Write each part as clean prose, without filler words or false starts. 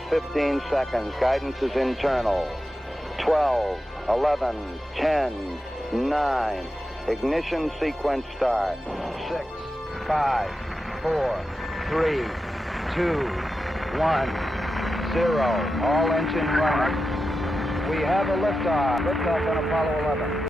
last 15 seconds. Guidance is internal. 12, 11, 10, 9. Ignition sequence start. 6, 5, 4, 3, 2, 1, 0. All engine running. We have a liftoff. Liftoff on Apollo 11.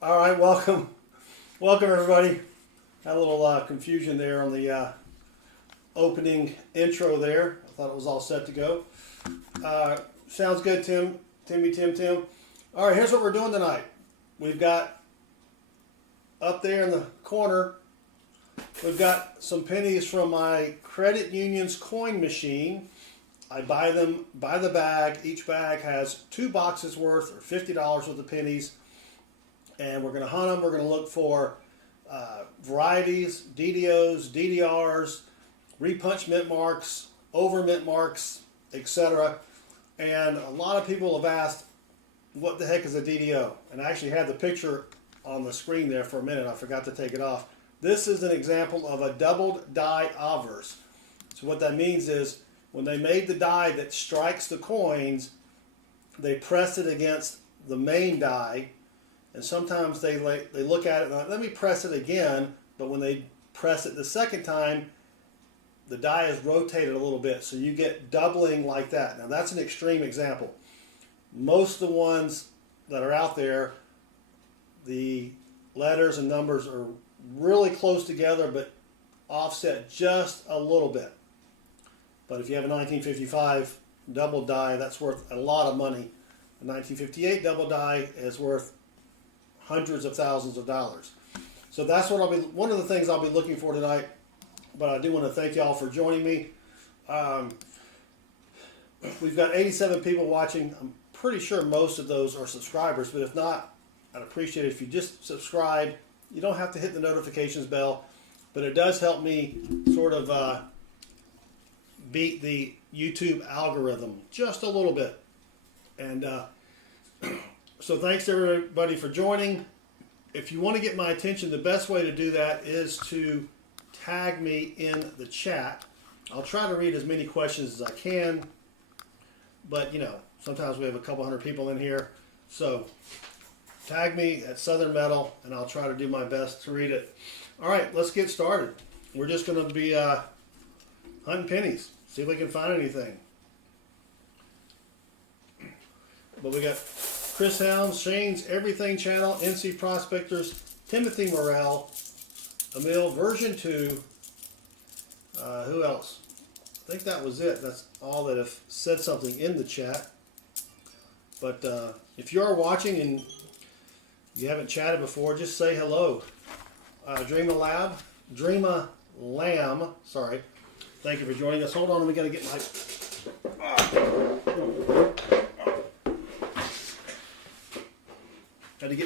All right, welcome everybody. Had a little confusion there on the opening intro there. I thought it was all set to go. Sounds good, Tim. All right, here's what we're doing tonight. We've got up there in the corner, we've got some pennies from my credit union's coin machine. I buy them by the bag. Each bag has 2 boxes worth, or $50 worth of pennies. And we're going to hunt them. We're going to look for varieties, DDOs, DDRs, repunch mint marks, over mint marks, etc. And a lot of people have asked, what the heck is a DDO? And I actually had the picture on the screen there for a minute. I forgot to take it off. This is an example of a doubled die adheres. So what that means is, when they made the die that strikes the coins, they press it against the main die, and sometimes they look at it and like, let me press it again, but when they press it the second time, the die is rotated a little bit, so you get doubling like that. Now that's an extreme example. Most of the ones that are out there, the letters and numbers are really close together, but offset just a little bit. But if you have a 1955 double die, that's worth a lot of money. A 1958 double die is worth hundreds of thousands of dollars. So that's what one of the things I'll be looking for tonight. But I do want to thank y'all for joining me. We've got 87 people watching. I'm pretty sure most of those are subscribers, but if not, I'd appreciate it if you just subscribe. You don't have to hit the notifications bell, but it does help me sort of beat the YouTube algorithm just a little bit. And so thanks everybody for joining. If you want to get my attention, the best way to do that is to tag me in the chat. I'll try to read as many questions as I can, but you know, sometimes we have a couple hundred people in here. So tag me at Southern Metal and I'll try to do my best to read it. All right, let's get started. We're just going to be hunting pennies. See if we can find anything. But we got Chris Helms, Shane's Everything Channel, NC Prospectors, Timothy Morrell, Emil version 2. Who else? I think that was it. That's all that have said something in the chat. But if you are watching and you haven't chatted before, just say hello. Dreama Lamb, sorry. Thank you for joining us. Hold on, we got to get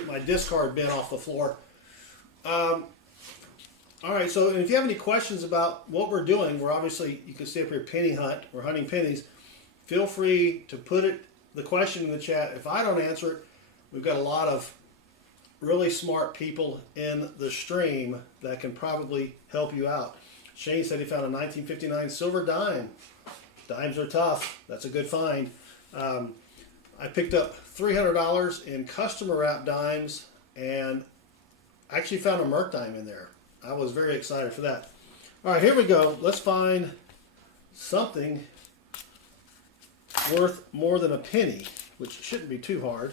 my discard bin off the floor. All right, so if you have any questions about what we're doing, we're obviously, you can see up here, penny hunt. We're hunting pennies. Feel free to put the question in the chat. If I don't answer it, we've got a lot of really smart people in the stream that can probably help you out. Shane said he found a 1959 silver dime. Dimes are tough. That's a good find. I picked up $300 in customer wrap dimes and actually found a Merc dime in there. I was very excited for that. All right, here we go. Let's find something worth more than a penny, which shouldn't be too hard.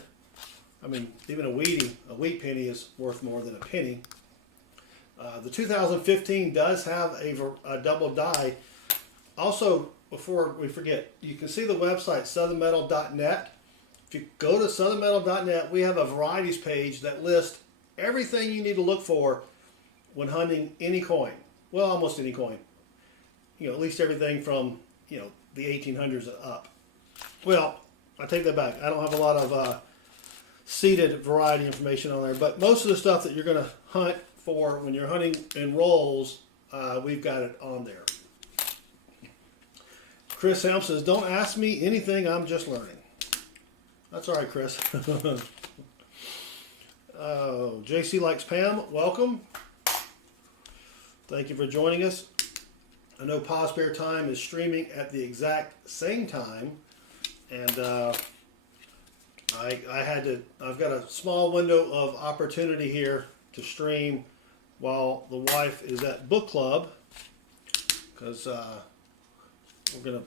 I mean, even a wheat penny is worth more than a penny. The 2015 does have a double die. Also, before we forget, you can see the website southernmetal.net. If you go to southernmetal.net, we have a varieties page that lists everything you need to look for when hunting any coin. Well, almost any coin. at least everything from, the 1800s up. Well, I take that back. I don't have a lot of seeded variety information on there, but most of the stuff that you're going to hunt for when you're hunting in rolls, we've got it on there. Chris Helm says, don't ask me anything, I'm just learning. That's all right, Chris. JC Likes Pam, welcome. Thank you for joining us. I know Paw Spare Time is streaming at the exact same time, and I've got a small window of opportunity here to stream while the wife is at book club, because we're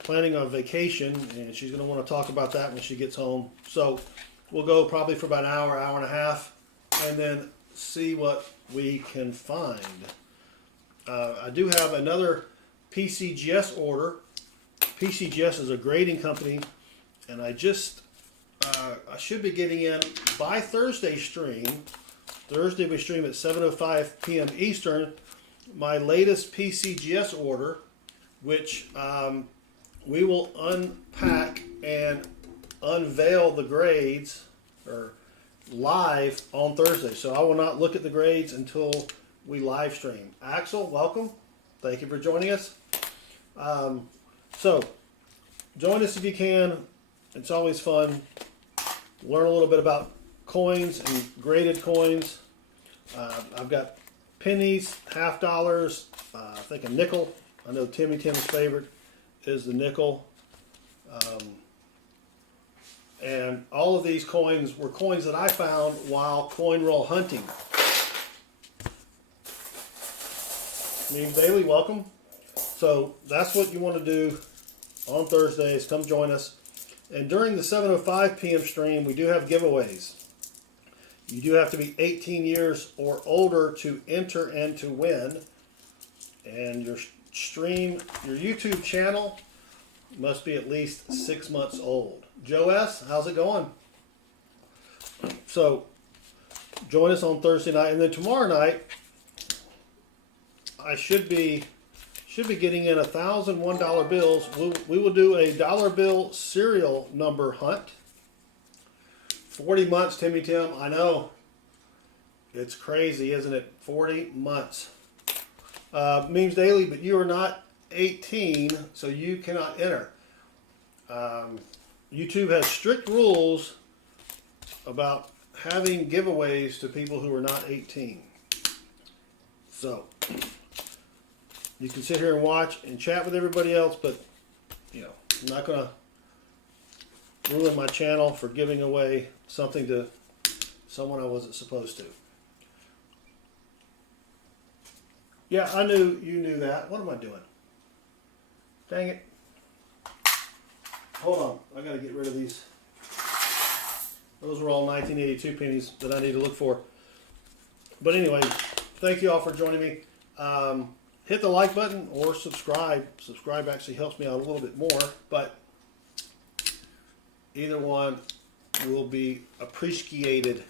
planning on vacation, and she's going to want to talk about that when she gets home. So we'll go probably for about an hour, hour and a half, and then see what we can find. I do have another PCGS order. PCGS is a grading company, and I should be getting in by Thursday stream. Thursday we stream at 7:05 p.m. Eastern. My latest PCGS order, which we will unpack and unveil the grades or live on Thursday. So I will not look at the grades until we live stream. Axel, welcome. Thank you for joining us. So join us if you can. It's always fun. Learn a little bit about coins and graded coins. I've got pennies, $half, I think a nickel. I know Tim's favorite is the nickel. And all of these coins were coins that I found while coin roll hunting. Memes Daily, welcome. So that's what you want to do on Thursdays. Come join us. And during the 7:05 p.m. stream, we do have giveaways. You do have to be 18 years or older to enter and to win. And your YouTube channel must be at least 6 months old. Joe S., how's it going? So join us on Thursday night, and then tomorrow night I should be getting in 1,000 $1 bills. We will do a dollar bill serial number hunt. 40 months, Tim. I know. It's crazy, isn't it? 40 months. Memes Daily, but you are not 18, so you cannot enter. YouTube has strict rules about having giveaways to people who are not 18. So you can sit here and watch and chat with everybody else, but I'm not going to ruin my channel for giving away something to someone I wasn't supposed to. Yeah, I knew you knew that. What am I doing? Dang it. Hold on. I got to get rid of these. Those were all 1982 pennies that I need to look for. But anyway, thank you all for joining me. Hit the like button or subscribe. Subscribe actually helps me out a little bit more, but either one will be appreciated.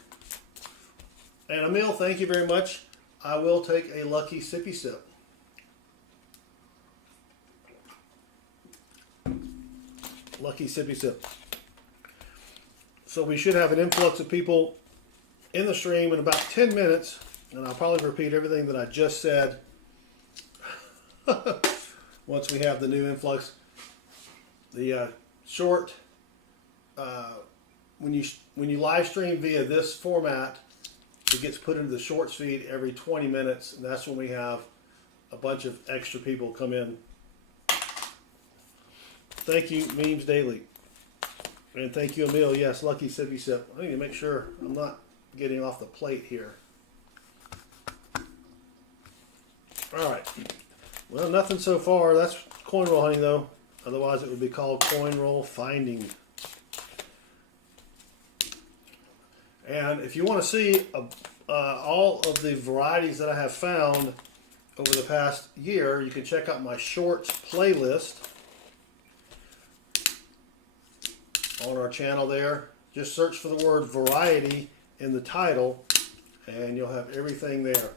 And Emil, thank you very much. I will take a lucky sippy sip. Lucky sippy sip. So we should have an influx of people in the stream in about 10 minutes, and I'll probably repeat everything that I just said once we have the new influx. The short, when you live stream via this format, it gets put into the shorts feed every 20 minutes, and that's when we have a bunch of extra people come in. Thank you, Memes Daily. And thank you, Emil. Yes, lucky sippy sip. I need to make sure I'm not getting off the plate here. All right. Well, nothing so far. That's coin roll hunting, though. Otherwise, it would be called coin roll finding. And if you want to see all of the varieties that I have found over the past year, you can check out my shorts playlist on our channel there. Just search for the word variety in the title, and you'll have everything there.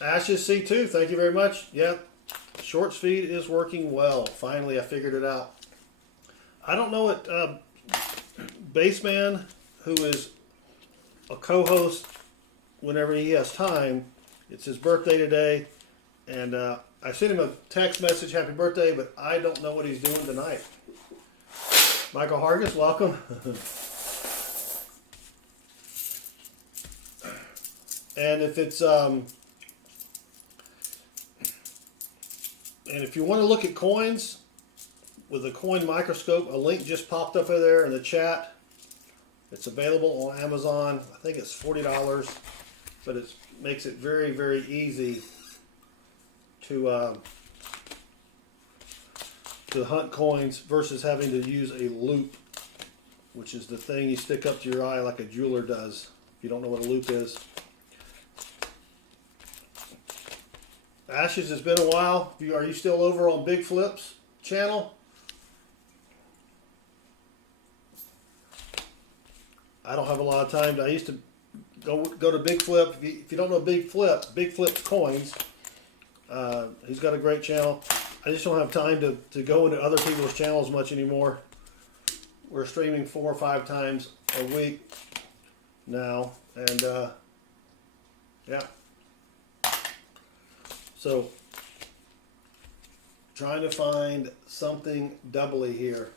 Ashes C2, thank you very much. Yeah, Shorts feed is working well. Finally, I figured it out. I don't know what Baseman, who is a co-host whenever he has time, it's his birthday today, and I sent him a text message, happy birthday, but I don't know what he's doing tonight. Michael Hargis, welcome. And if it's and if you want to look at coins with a coin microscope, a link just popped up over there in the chat. It's available on Amazon. I think it's $40, but it makes it very, very easy to hunt coins versus having to use a loop, which is the thing you stick up to your eye like a jeweler does. If you don't know what a loop is. Ashes, it's been a while. Are you still over on Big Flip's channel? I don't have a lot of time. I used to go to Big Flip. If you don't know Big Flip's Coins. He's got a great channel. I just don't have time to go into other people's channels much anymore. We're streaming 4 or 5 times a week now, and yeah. So, trying to find something doubly here.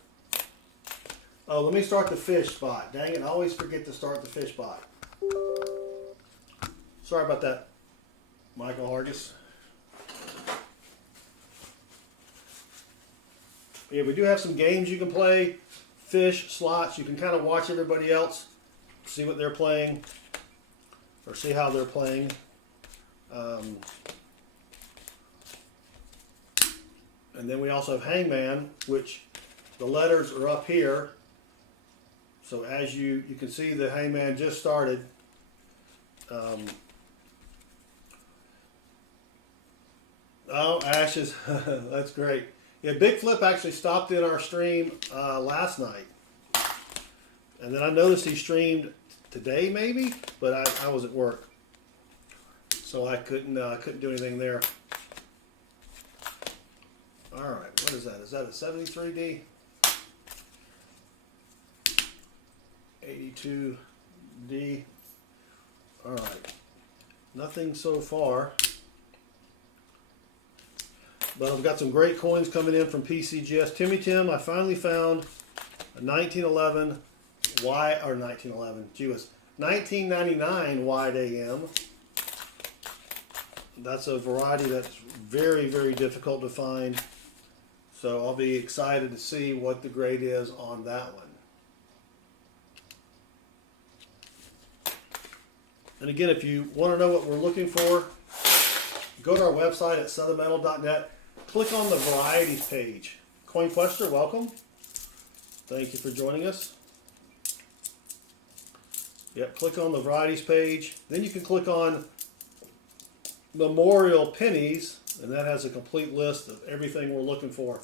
Oh, let me start the fish spot. Dang it, I always forget to start the fish spot. Sorry about that, Michael Hargis. Yeah, we do have some games you can play. Fish, slots. You can kind of watch everybody else, see what they're playing, or see how they're playing. And then we also have Hangman, which the letters are up here. So as you can see, the Hangman just started. Oh, Ashes, that's great. Yeah, Big Flip actually stopped in our stream last night. And then I noticed he streamed today maybe, but I was at work. So I couldn't do anything there. All right, what is that? Is that a 73D? 82D. All right, nothing so far. But I've got some great coins coming in from PCGS. Timmy Tim, I finally found a 1911 or 1911, gee whiz, 1999 wide AM. That's a variety that's very, very difficult to find. So I'll be excited to see what the grade is on that one. And again, if you want to know what we're looking for, go to our website at southernmetal.net. Click on the varieties page. CoinQuester, welcome. Thank you for joining us. Yep, click on the varieties page. Then you can click on Memorial Pennies, and that has a complete list of everything we're looking for.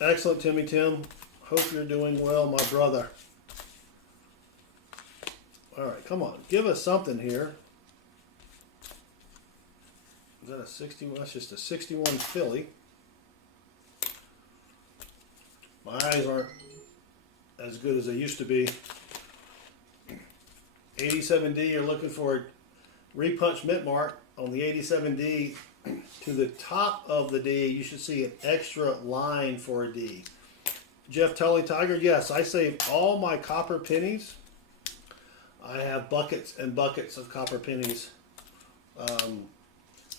Excellent, Timmy Tim. Hope you're doing well, my brother. All right, come on. Give us something here. Is that a 61? That's just a 61 Philly. My eyes aren't as good as they used to be. 87D, you're looking for a repunch mint mark on the 87D. To the top of the D, you should see an extra line for a D. Jeff Tully Tiger, yes, I save all my copper pennies. I have buckets and buckets of copper pennies.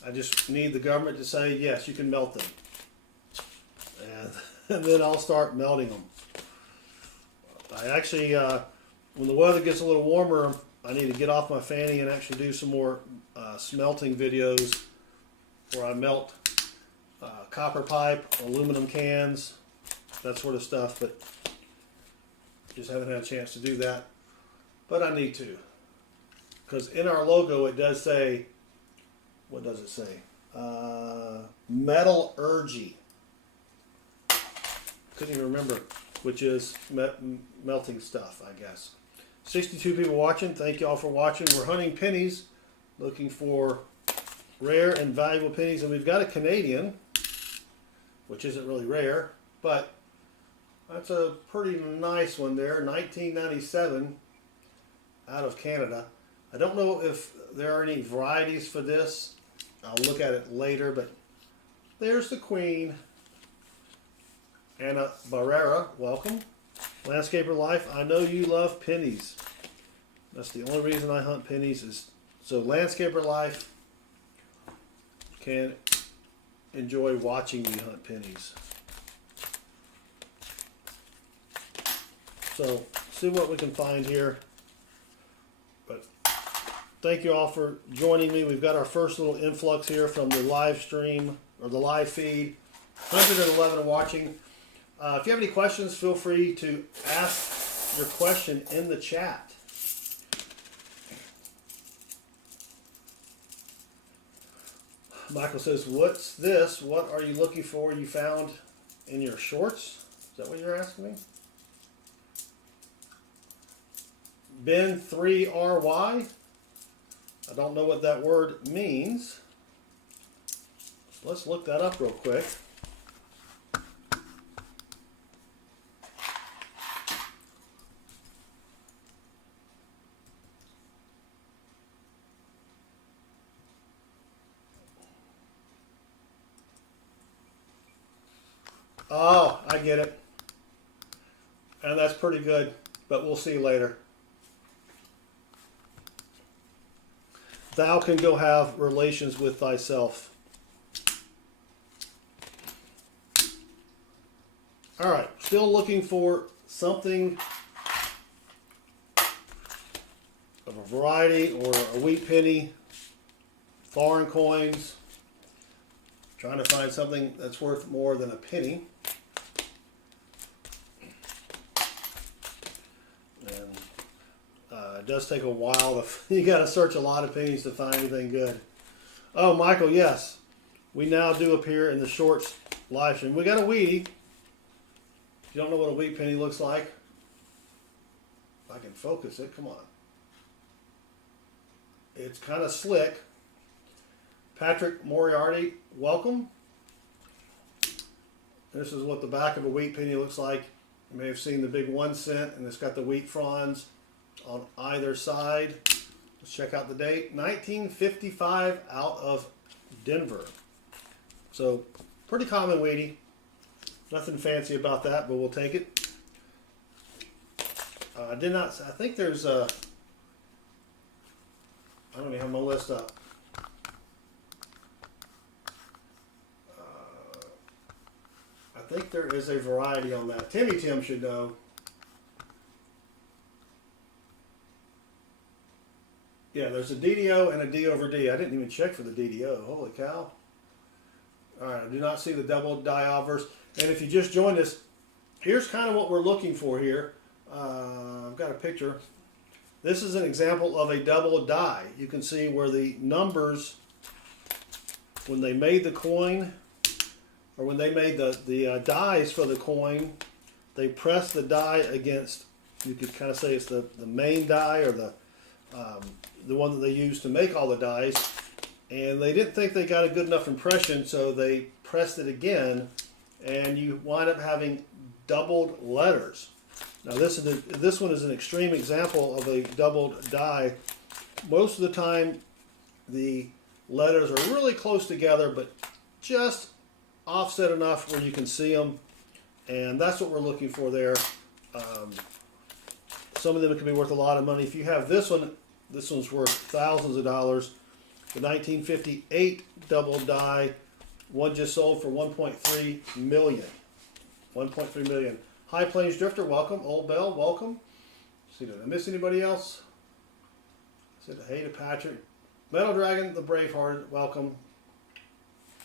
I just need the government to say, yes, you can melt them. And then I'll start melting them. I actually, when the weather gets a little warmer, I need to get off my fanny and actually do some more smelting videos where I melt copper pipe, aluminum cans, that sort of stuff, but just haven't had a chance to do that. But I need to. Because in our logo it does say, what does it say? Metallurgy. Couldn't even remember, which is melting stuff, I guess. 62 people watching. Thank you all for watching. We're hunting pennies, looking for rare and valuable pennies. And we've got a Canadian, which isn't really rare, but that's a pretty nice one there. 1997 out of Canada. I don't know if there are any varieties for this. I'll look at it later, but there's the Queen. Anna Barrera, welcome. Landscaper Life, I know you love pennies. That's the only reason I hunt pennies, is so Landscaper Life can enjoy watching me hunt pennies. So, see what we can find here. But thank you all for joining me. We've got our first little influx here from the live stream, or the live feed. 111 watching. If you have any questions, feel free to ask your question in the chat. Michael says, what's this? What are you looking for you found in your shorts? Is that what you're asking me? Ben 3RY. I don't know what that word means. Let's look that up real quick. Oh, I get it. And that's pretty good, but we'll see later. Thou can go have relations with thyself. All right, still looking for something of a variety, or a wheat penny, foreign coins. Trying to find something that's worth more than a penny. And it does take a while. You got to search a lot of pennies to find anything good. Oh, Michael, yes. We now do appear in the shorts live stream. We got a wheatie. If you don't know what a wheat penny looks like, if I can focus it, come on. It's kind of slick. Patrick Moriarty, welcome. This is what the back of a wheat penny looks like. You may have seen the big 1 cent, and it's got the wheat fronds on either side. Let's check out the date. 1955 out of Denver. So, pretty common wheatie. Nothing fancy about that, but we'll take it. I think there's a, I don't even have my list up. I think there is a variety on that. Timmy Tim should know. Yeah, there's a DDO and a D over D. I didn't even check for the DDO. Holy cow. All right, I do not see the double die obverse. And if you just joined us, here's kind of what we're looking for here. I've got a picture. This is an example of a double die. You can see where the numbers, when they made the coin, or when they made the dies for the coin, they pressed the die against, you could kind of say it's the main die, or the one that they used to make all the dies, and they didn't think they got a good enough impression, so they pressed it again, and you wind up having doubled letters. Now this one is an extreme example of a doubled die. Most of the time the letters are really close together, but just offset enough where you can see them, and that's what we're looking for there. Some of them can be worth a lot of money. If you have this one, this one's worth thousands of dollars. The 1958 double die, one just sold for 1.3 million. 1.3 million. High Plains Drifter, welcome. Old Bell, welcome. Let's see, did I miss anybody else? I said hey to Patrick. Metal Dragon, the Braveheart, welcome.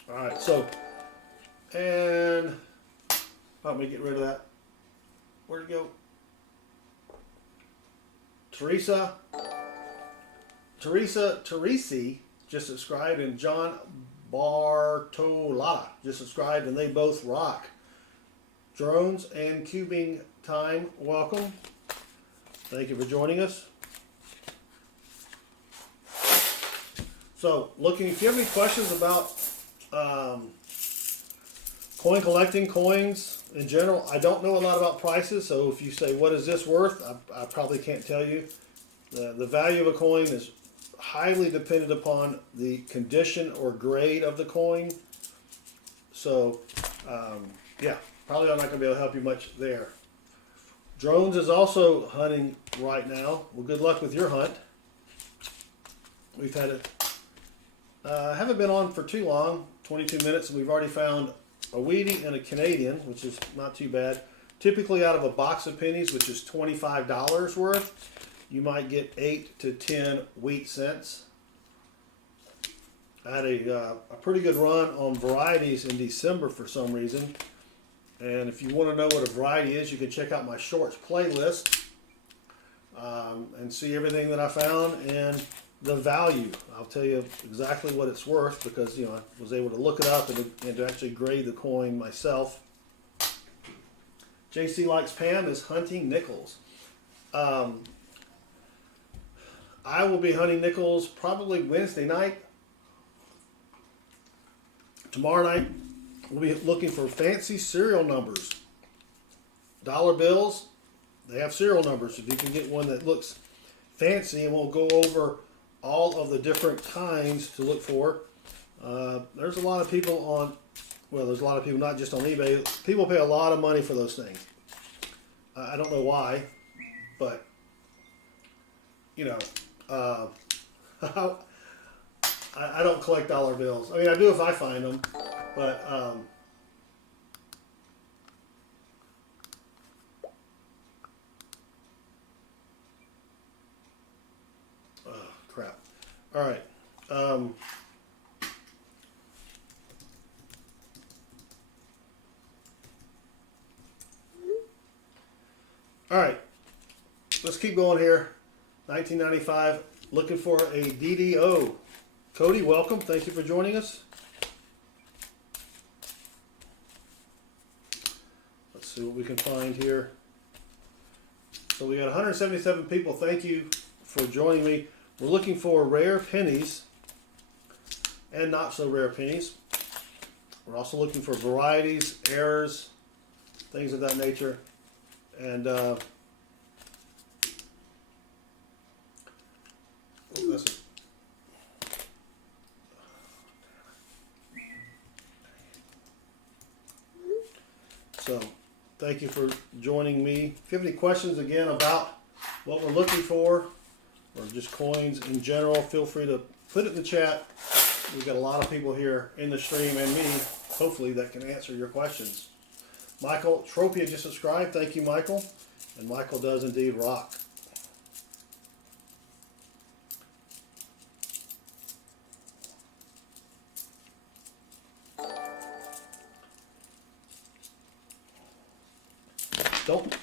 All right, so. And let me get rid of that. Where'd it go? Teresi just subscribed, and John Bartola just subscribed, and they both rock. Drones and Cubing Time, welcome. Thank you for joining us. So, if you have any questions about coin collecting, coins in general, I don't know a lot about prices, so if you say, what is this worth, I probably can't tell you. The value of a coin is highly dependent upon the condition or grade of the coin. So, yeah, probably I'm not going to be able to help you much there. Drones is also hunting right now. Well, good luck with your hunt. We've had it, haven't been on for too long, 22 minutes, and we've already found a Wheatie and a Canadian, which is not too bad. Typically out of a box of pennies, which is $25 worth, you might get 8 to 10 wheat cents. I had a pretty good run on varieties in December for some reason. And if you want to know what a variety is, you can check out my shorts playlist and see everything that I found and the value. I'll tell you exactly what it's worth because, you know, I was able to look it up and to actually grade the coin myself. JC Likes Pam is hunting nickels. I will be hunting nickels probably Wednesday night. Tomorrow night, we'll be looking for fancy serial numbers. Dollar bills, they have serial numbers. If you can get one that looks fancy, and we'll go over all of the different kinds to look for. There's a lot of people on, well, there's a lot of people not just on eBay. People pay a lot of money for those things. I don't know why, but, you know, I don't collect dollar bills. I mean, I do if I find them, but oh, crap. All right. All right. Let's keep going here. 1995. Looking for a DDO. Cody, welcome. Thank you for joining us. Let's see what we can find here. So we got 177 people. Thank you for joining me. We're looking for rare pennies and not so rare pennies. We're also looking for varieties, errors, things of that nature. And that's it. So, thank you for joining me. If you have any questions again about what we're looking for, or just coins in general, feel free to put it in the chat. We've got a lot of people here in the stream and me, hopefully, that can answer your questions. Michael Tropia just subscribed. Thank you, Michael. And Michael does indeed rock. Don't,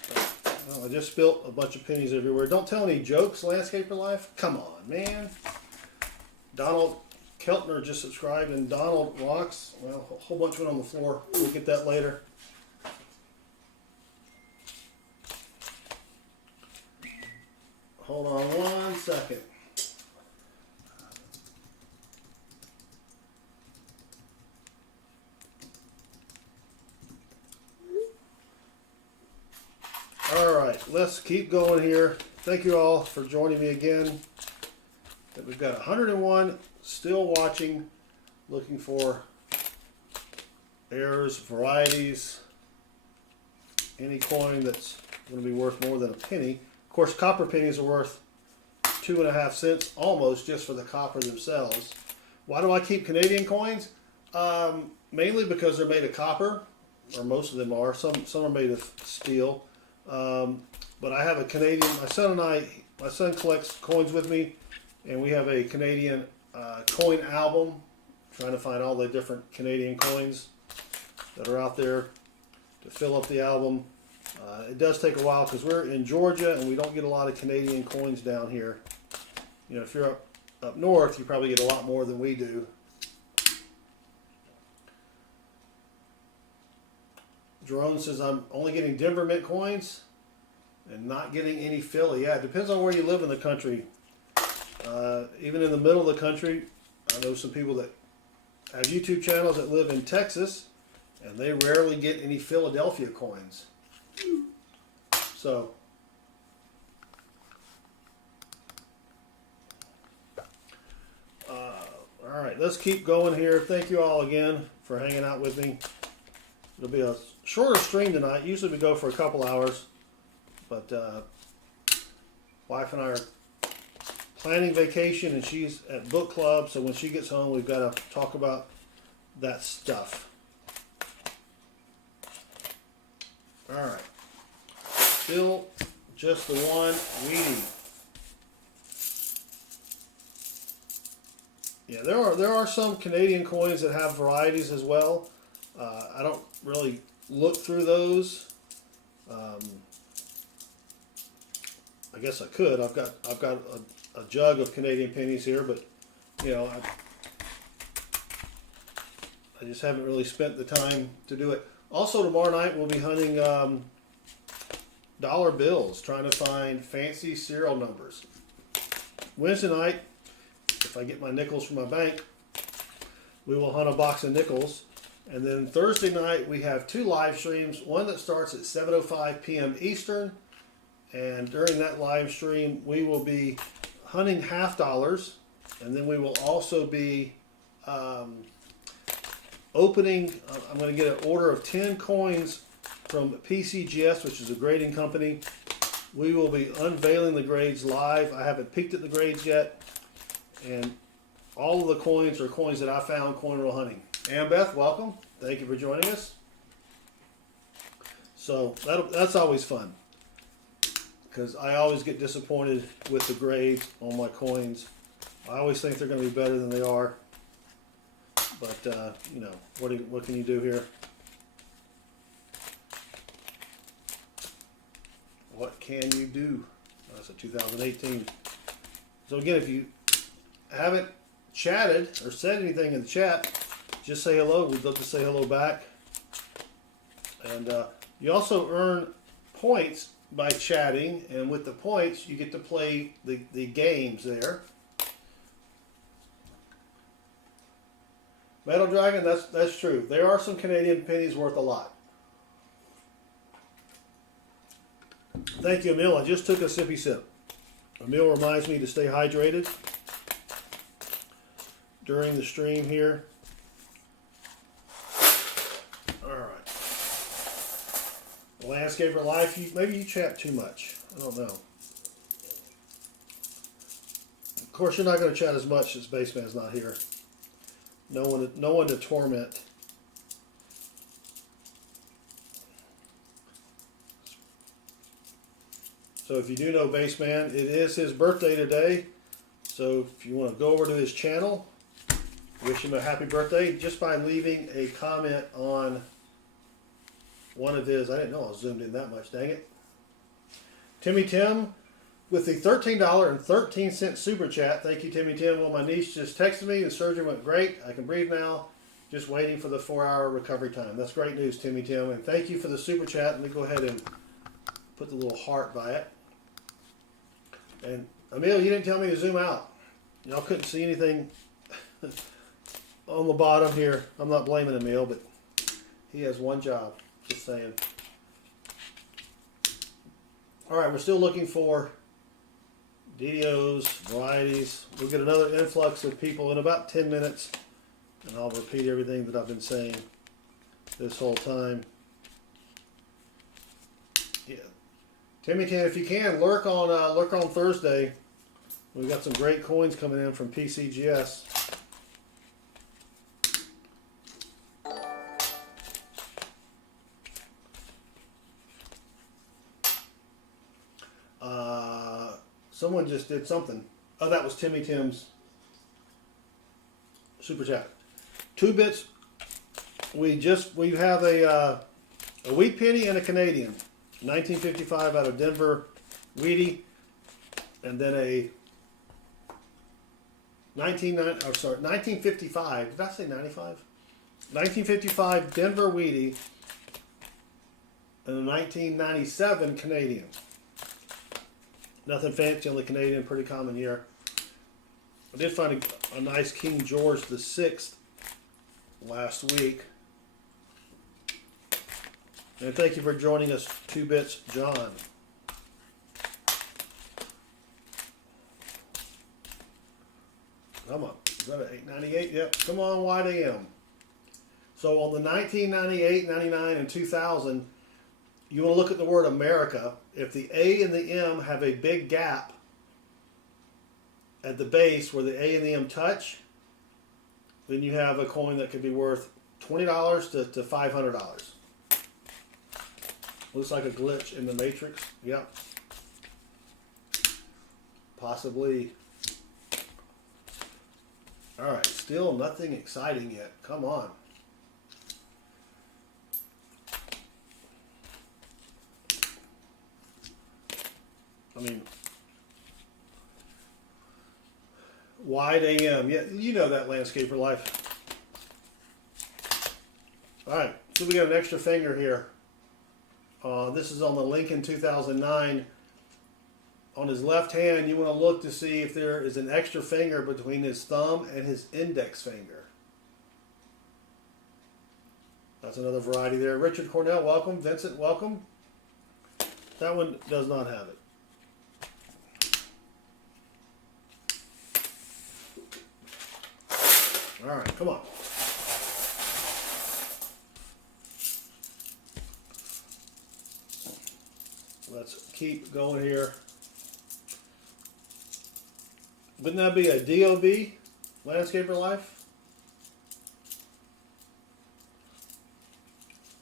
oh, I just spilt a bunch of pennies everywhere. Don't tell any jokes, Landscaper Life. Come on, man. Donald Keltner just subscribed, and Donald rocks. Well, a whole bunch went on the floor. We'll get that later. Hold on 1 second. All right, let's keep going here. Thank you all for joining me again. We've got 101 still watching, looking for errors, varieties, any coin that's going to be worth more than a penny. Of course, copper pennies are worth 2.5 cents almost just for the copper themselves. Why do I keep Canadian coins? Mainly because they're made of copper, or most of them are. Some are made of steel. But I have a Canadian, my son collects coins with me, and we have a Canadian coin album, trying to find all the different Canadian coins that are out there to fill up the album. It does take a while because we're in Georgia and we don't get a lot of Canadian coins down here. You know, if you're up north, you probably get a lot more than we do. Jerome says, I'm only getting Denver Mint coins. and not getting any Philly. Yeah, it depends on where you live in the country. Even in the middle of the country, I know some people that have YouTube channels that live in Texas, and they rarely get any Philadelphia coins. So, all right, let's keep going here. Thank you all again for hanging out with me. It'll be a shorter stream tonight. Usually we go for a couple hours, but wife and I are planning vacation, and she's at book club, so when she gets home, we've got to talk about that stuff. All right, still just the one weedy. Yeah, there are some Canadian coins that have varieties as well. I don't really look through those. I guess I could. I've got a jug of Canadian pennies here, but you know, I just haven't really spent the time to do it. Also, tomorrow night we'll be hunting dollar bills, trying to find fancy serial numbers. Wednesday night, if I get my nickels from my bank, we will hunt a box of nickels. And then Thursday night we have two live streams, one that starts at 7:05 p.m. Eastern, and during that live stream we will be hunting half dollars, and then we will also be opening, I'm going to get an order of 10 coins from PCGS, which is a grading company. We will be unveiling the grades live. I haven't peeked at the grades yet, and all of the coins are coins that I found coin roll hunting. Annabeth, welcome. Thank you for joining us. So that's always fun, because I always get disappointed with the grades on my coins. I always think they're going to be better than they are. But, you know, what can you do here? What can you do? That's a 2018. So again, if you haven't chatted or said anything in the chat, just say hello. We'd love to say hello back. And you also earn points by chatting, and with the points you get to play the games there. Metal Dragon, that's true. There are some Canadian pennies worth a lot. Thank you, Emil. I just took a sippy sip. Emil reminds me to stay hydrated during the stream here. All right. Landscaper Life, maybe you chat too much. I don't know. Of course, you're not going to chat as much as Baseman's not here. No one to torment. So if you do know Baseman, it is his birthday today. So if you want to go over to his channel, wish him a happy birthday just by leaving a comment on one of his. I didn't know I was zoomed in that much, dang it. Timmy Tim with the $13.13 super chat. Thank you, Timmy Tim. Well, my niece just texted me. The surgery went great. I can breathe now. Just waiting for the 4-hour recovery time. That's great news, Timmy Tim. And thank you for the super chat. Let me go ahead and put the little heart by it. And Emil, you didn't tell me to zoom out. Y'all couldn't see anything on the bottom here. I'm not blaming Emil, but he has one job. Just saying. All right, we're still looking for DDOs, varieties. We'll get another influx of people in about 10 minutes, and I'll repeat everything that I've been saying this whole time. Yeah, Timmy, if you can, lurk on Thursday. We've got some great coins coming in from PCGS. Someone just did something. Oh, that was Timmy Tim's super chat. 2 bits. We have a wheat penny and a Canadian, 1955 out of Denver, Weedy, and then a 1955. Did I say 95? 1955 Denver Weedy and a 1997 Canadian. Nothing fancy on the Canadian, pretty common here. I did find a nice King George VI last week. And thank you for joining us, 2 Bits John. Come on. Is that an 898? Yep. Come on, White AM. So on the 1998, 99, and 2000, you want to look at the word America. If the A and the M have a big gap at the base where the A and the M touch, then you have a coin that could be worth $20 to $500. Looks like a glitch in the matrix. Yep. Possibly. All right, still nothing exciting yet. Come on. I mean, wide AM. Yeah, you know that landscaper life. All right, so we got an extra finger here. This is on the Lincoln 2009. On his left hand, you want to look to see if there is an extra finger between his thumb and his index finger. That's another variety there. Richard Cornell, welcome. Vincent, welcome. That one does not have it. All right, come on. Let's keep going here. Wouldn't that be a DOB, Landscaper Life?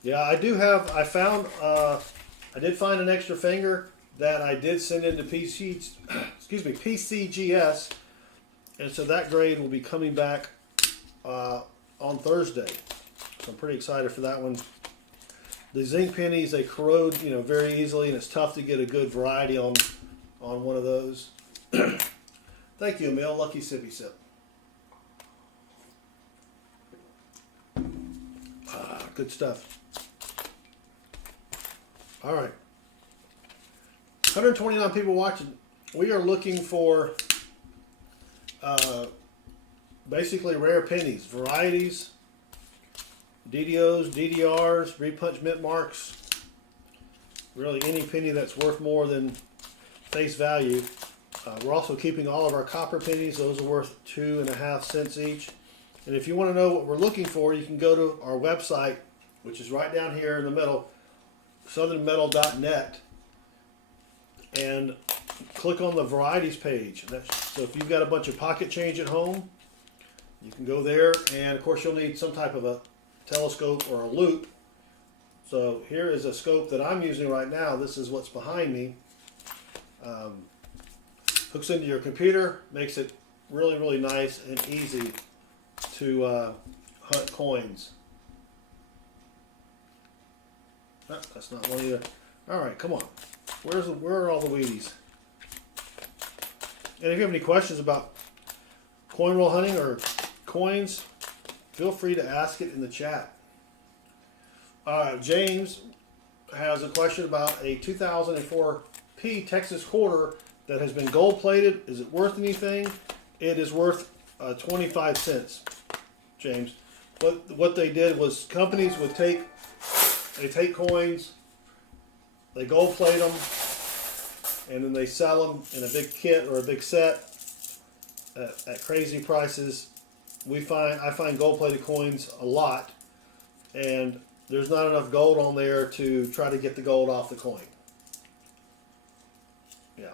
Yeah, I do have, I did find an extra finger that I did send into PCGS, and so that grade will be coming back on Thursday. So I'm pretty excited for that one. The zinc pennies, they corrode, very easily, and it's tough to get a good variety on one of those. Thank you, Emil. Lucky sippy sip. Good stuff. All right. 129 people watching. We are looking for basically rare pennies, varieties, DDOs, DDRs, repunch mint marks. Really any penny that's worth more than face value. We're also keeping all of our copper pennies. Those are worth 2.5 cents each. And if you want to know what we're looking for, you can go to our website, which is right down here in the middle, southernmetal.net, and click on the varieties page. So if you've got a bunch of pocket change at home, you can go there, and of course you'll need some type of a telescope or a loop. So here is a scope that I'm using right now. This is what's behind me. Hooks into your computer, makes it really, really nice and easy to hunt coins. Oh, that's not one either. All right, come on. Where are all the Wheaties? And if you have any questions about coin roll hunting or coins, feel free to ask it in the chat. James has a question about a 2004 P Texas quarter that has been gold plated. Is it worth anything? It is worth 25 cents, James. But what they did was companies would take coins, they gold plate them, and then they sell them in a big kit or a big set at crazy prices. I find gold plated coins a lot, and there's not enough gold on there to try to get the gold off the coin. Yeah.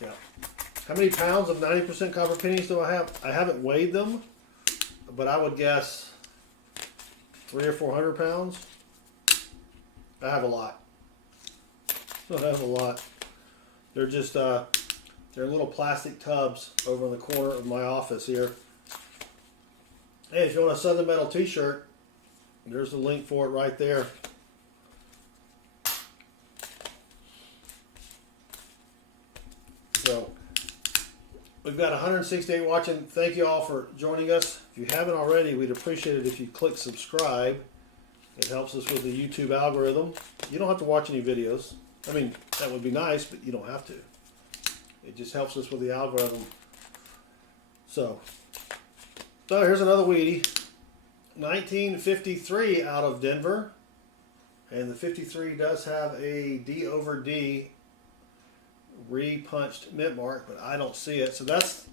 Yeah. How many pounds of 90% copper pennies do I have? I haven't weighed them, but I would guess 300 or 400 pounds. I have a lot. I have a lot. They're just they're little plastic tubs over in the corner of my office here. Hey, if you want a Southern Metal t-shirt, there's the link for it right there. So we've got 168 watching. Thank you all for joining us. If you haven't already, we'd appreciate it if you click subscribe. It helps us with the YouTube algorithm. You don't have to watch any videos. I mean, that would be nice, but you don't have to. It just helps us with the algorithm. So here's another Wheatie. 1953 out of Denver. And the 53 does have a D over D re-punched mint mark, but I don't see it. So this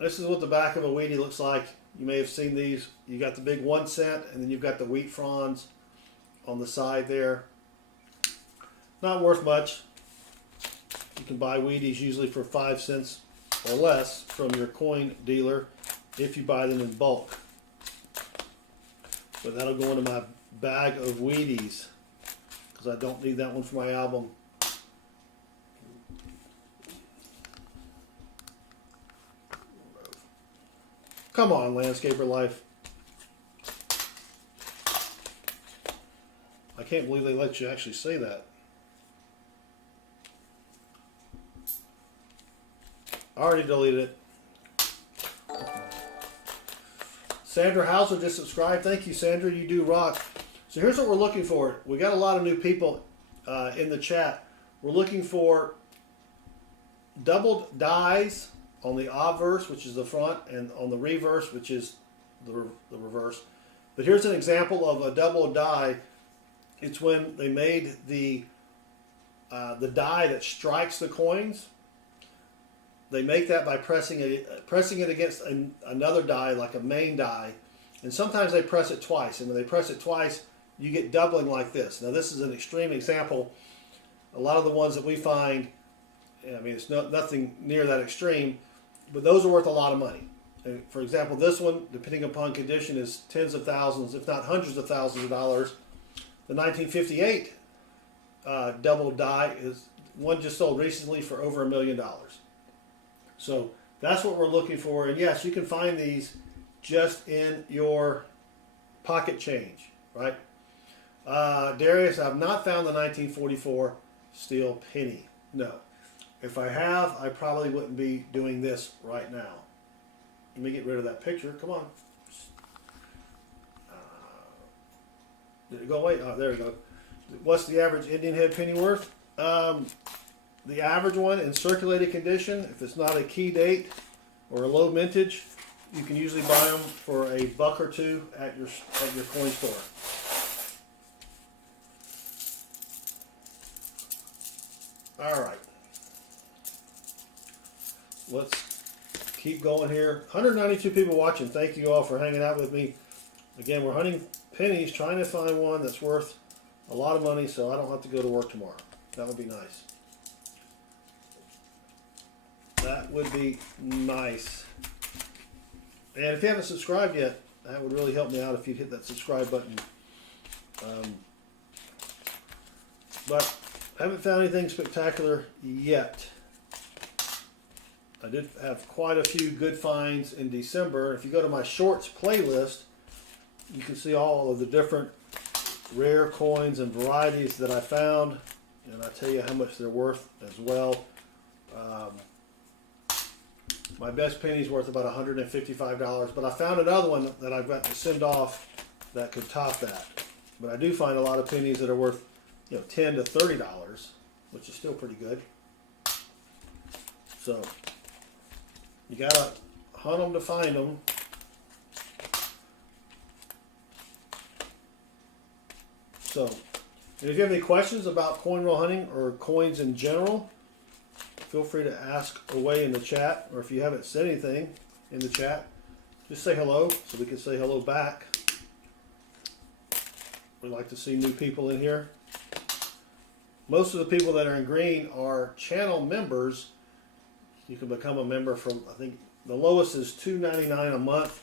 is what the back of a Wheatie looks like. You may have seen these. You got the big 1 cent, and then you've got the wheat fronds on the side there. Not worth much. You can buy Wheaties usually for 5 cents or less from your coin dealer if you buy them in bulk. But that'll go into my bag of Wheaties because I don't need that one for my album. Come on, landscaper life. I can't believe they let you actually say that. I already deleted it. Sandra Hauser just subscribed. Thank you, Sandra. You do rock. So here's what we're looking for. We got a lot of new people in the chat. We're looking for doubled dies on the obverse, which is the front, and on the reverse, which is the reverse. But here's an example of a double die. It's when they made the die that strikes the coins. They make that by pressing it against another die, like a main die. And sometimes they press it twice. And when they press it twice, you get doubling like this. Now this is an extreme example. A lot of the ones that we find, I mean, it's nothing near that extreme, but those are worth a lot of money. And for example, this one, depending upon condition, is tens of thousands, if not hundreds of thousands of dollars. The 1958 double die is one just sold recently for over $1 million. So that's what we're looking for. And yes, you can find these just in your pocket change, right? Darius, I've not found the 1944 steel penny. No. If I have, I probably wouldn't be doing this right now. Let me get rid of that picture. Come on. Did it go away? Oh, there we go. What's the average Indian head penny worth? The average one in circulated condition, if it's not a key date or a low mintage, you can usually buy them for $1 or $2 at your coin store. All right. Let's keep going here. 192 people watching. Thank you all for hanging out with me. Again, we're hunting pennies, trying to find one that's worth a lot of money so I don't have to go to work tomorrow. That would be nice. That would be nice. And if you haven't subscribed yet, that would really help me out if you'd hit that subscribe button. But I haven't found anything spectacular yet. I did have quite a few good finds in December. If you go to my shorts playlist, you can see all of the different rare coins and varieties that I found. And I tell you how much they're worth as well. My best penny's worth about $155, but I found another one that I've got to send off that could top that. But I do find a lot of pennies that are worth, $10 to $30, which is still pretty good. So you gotta hunt them to find them. So, and if you have any questions about coin roll hunting or coins in general, feel free to ask away in the chat, or if you haven't said anything in the chat, just say hello so we can say hello back. We like to see new people in here. Most of the people that are in green are channel members. You can become a member from, I think the lowest is $2.99 a month.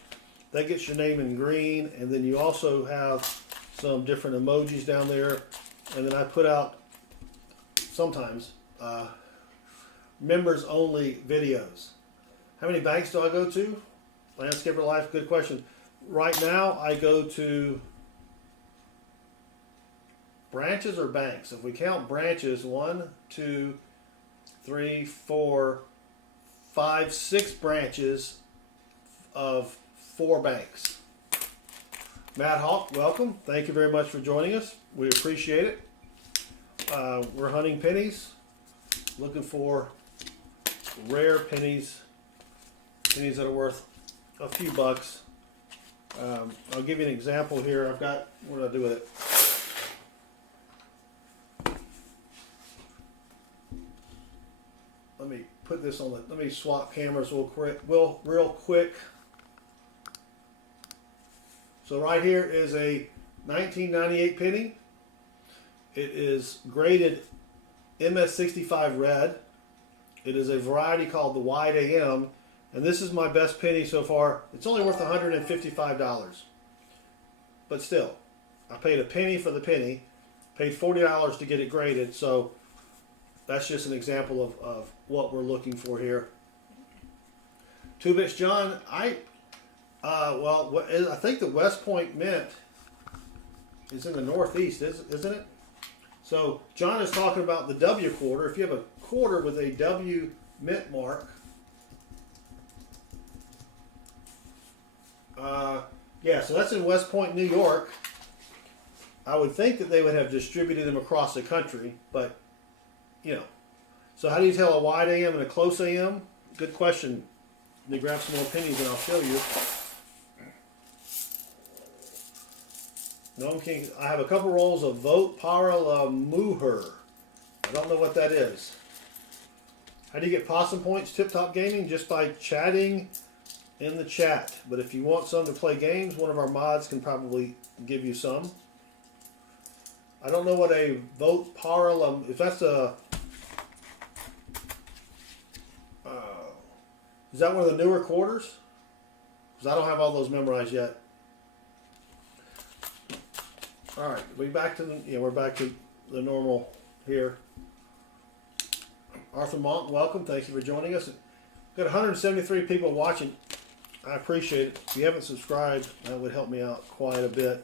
That gets your name in green, and then you also have some different emojis down there. And then I put out sometimes members only videos. How many banks do I go to? Landscaper Life, good question. Right now I go to branches or banks. If we count branches, 1, 2, 3, 4, 5, 6 branches of 4 banks. Matt Hawk, welcome. Thank you very much for joining us. We appreciate it. We're hunting pennies, looking for rare pennies, pennies that are worth a few bucks. I'll give you an example here. I've got, what do I do with it? Let me put this on the, let me swap cameras real quick. So right here is a 1998 penny. It is graded MS65 red. It is a variety called the Wide AM, and this is my best penny so far. It's only worth $155, but still, I paid a penny for the penny, paid $40 to get it graded, so that's just an example of what we're looking for here. 2-Bits John, I think the West Point Mint is in the Northeast, isn't it? So John is talking about the W quarter. If you have a quarter with a W mint mark, yeah, so that's in West Point, New York. I would think that they would have distributed them across the country, but you know. So how do you tell a wide AM and a close AM? Good question. Let me grab some more pennies and I'll show you. Gnome King, I have a couple rolls of Vote Para La Mujer. I don't know what that is. How do you get possum points, Tip Top Gaming? Just by chatting in the chat. But if you want some to play games, one of our mods can probably give you some. I don't know what a Vote Para La, if that's a, is that one of the newer quarters? Because I don't have all those memorized yet. All right, we're back to the normal here. Arthur Monk, welcome. Thank you for joining us. We've got 173 people watching. I appreciate it. If you haven't subscribed, that would help me out quite a bit.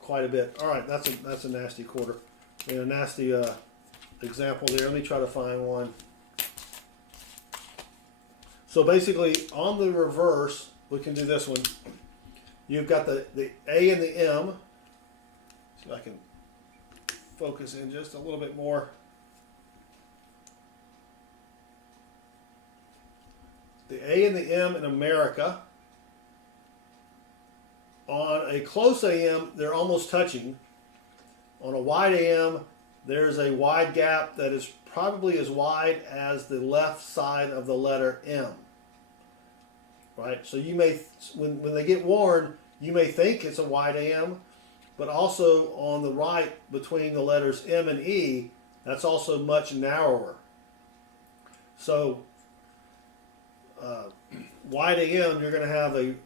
Quite a bit. All right, that's a nasty quarter. And a nasty example there. Let me try to find one. So basically, on the reverse, we can do this one. You've got the A and the M. See if I can focus in just a little bit more. The A and the M in America. On a close AM, they're almost touching. On a wide AM, there's a wide gap that is probably as wide as the left side of the letter M. Right, so you may, when they get worn, you may think it's a wide AM, but also on the right between the letters M and E, that's also much narrower. So wide AM, you're going to have a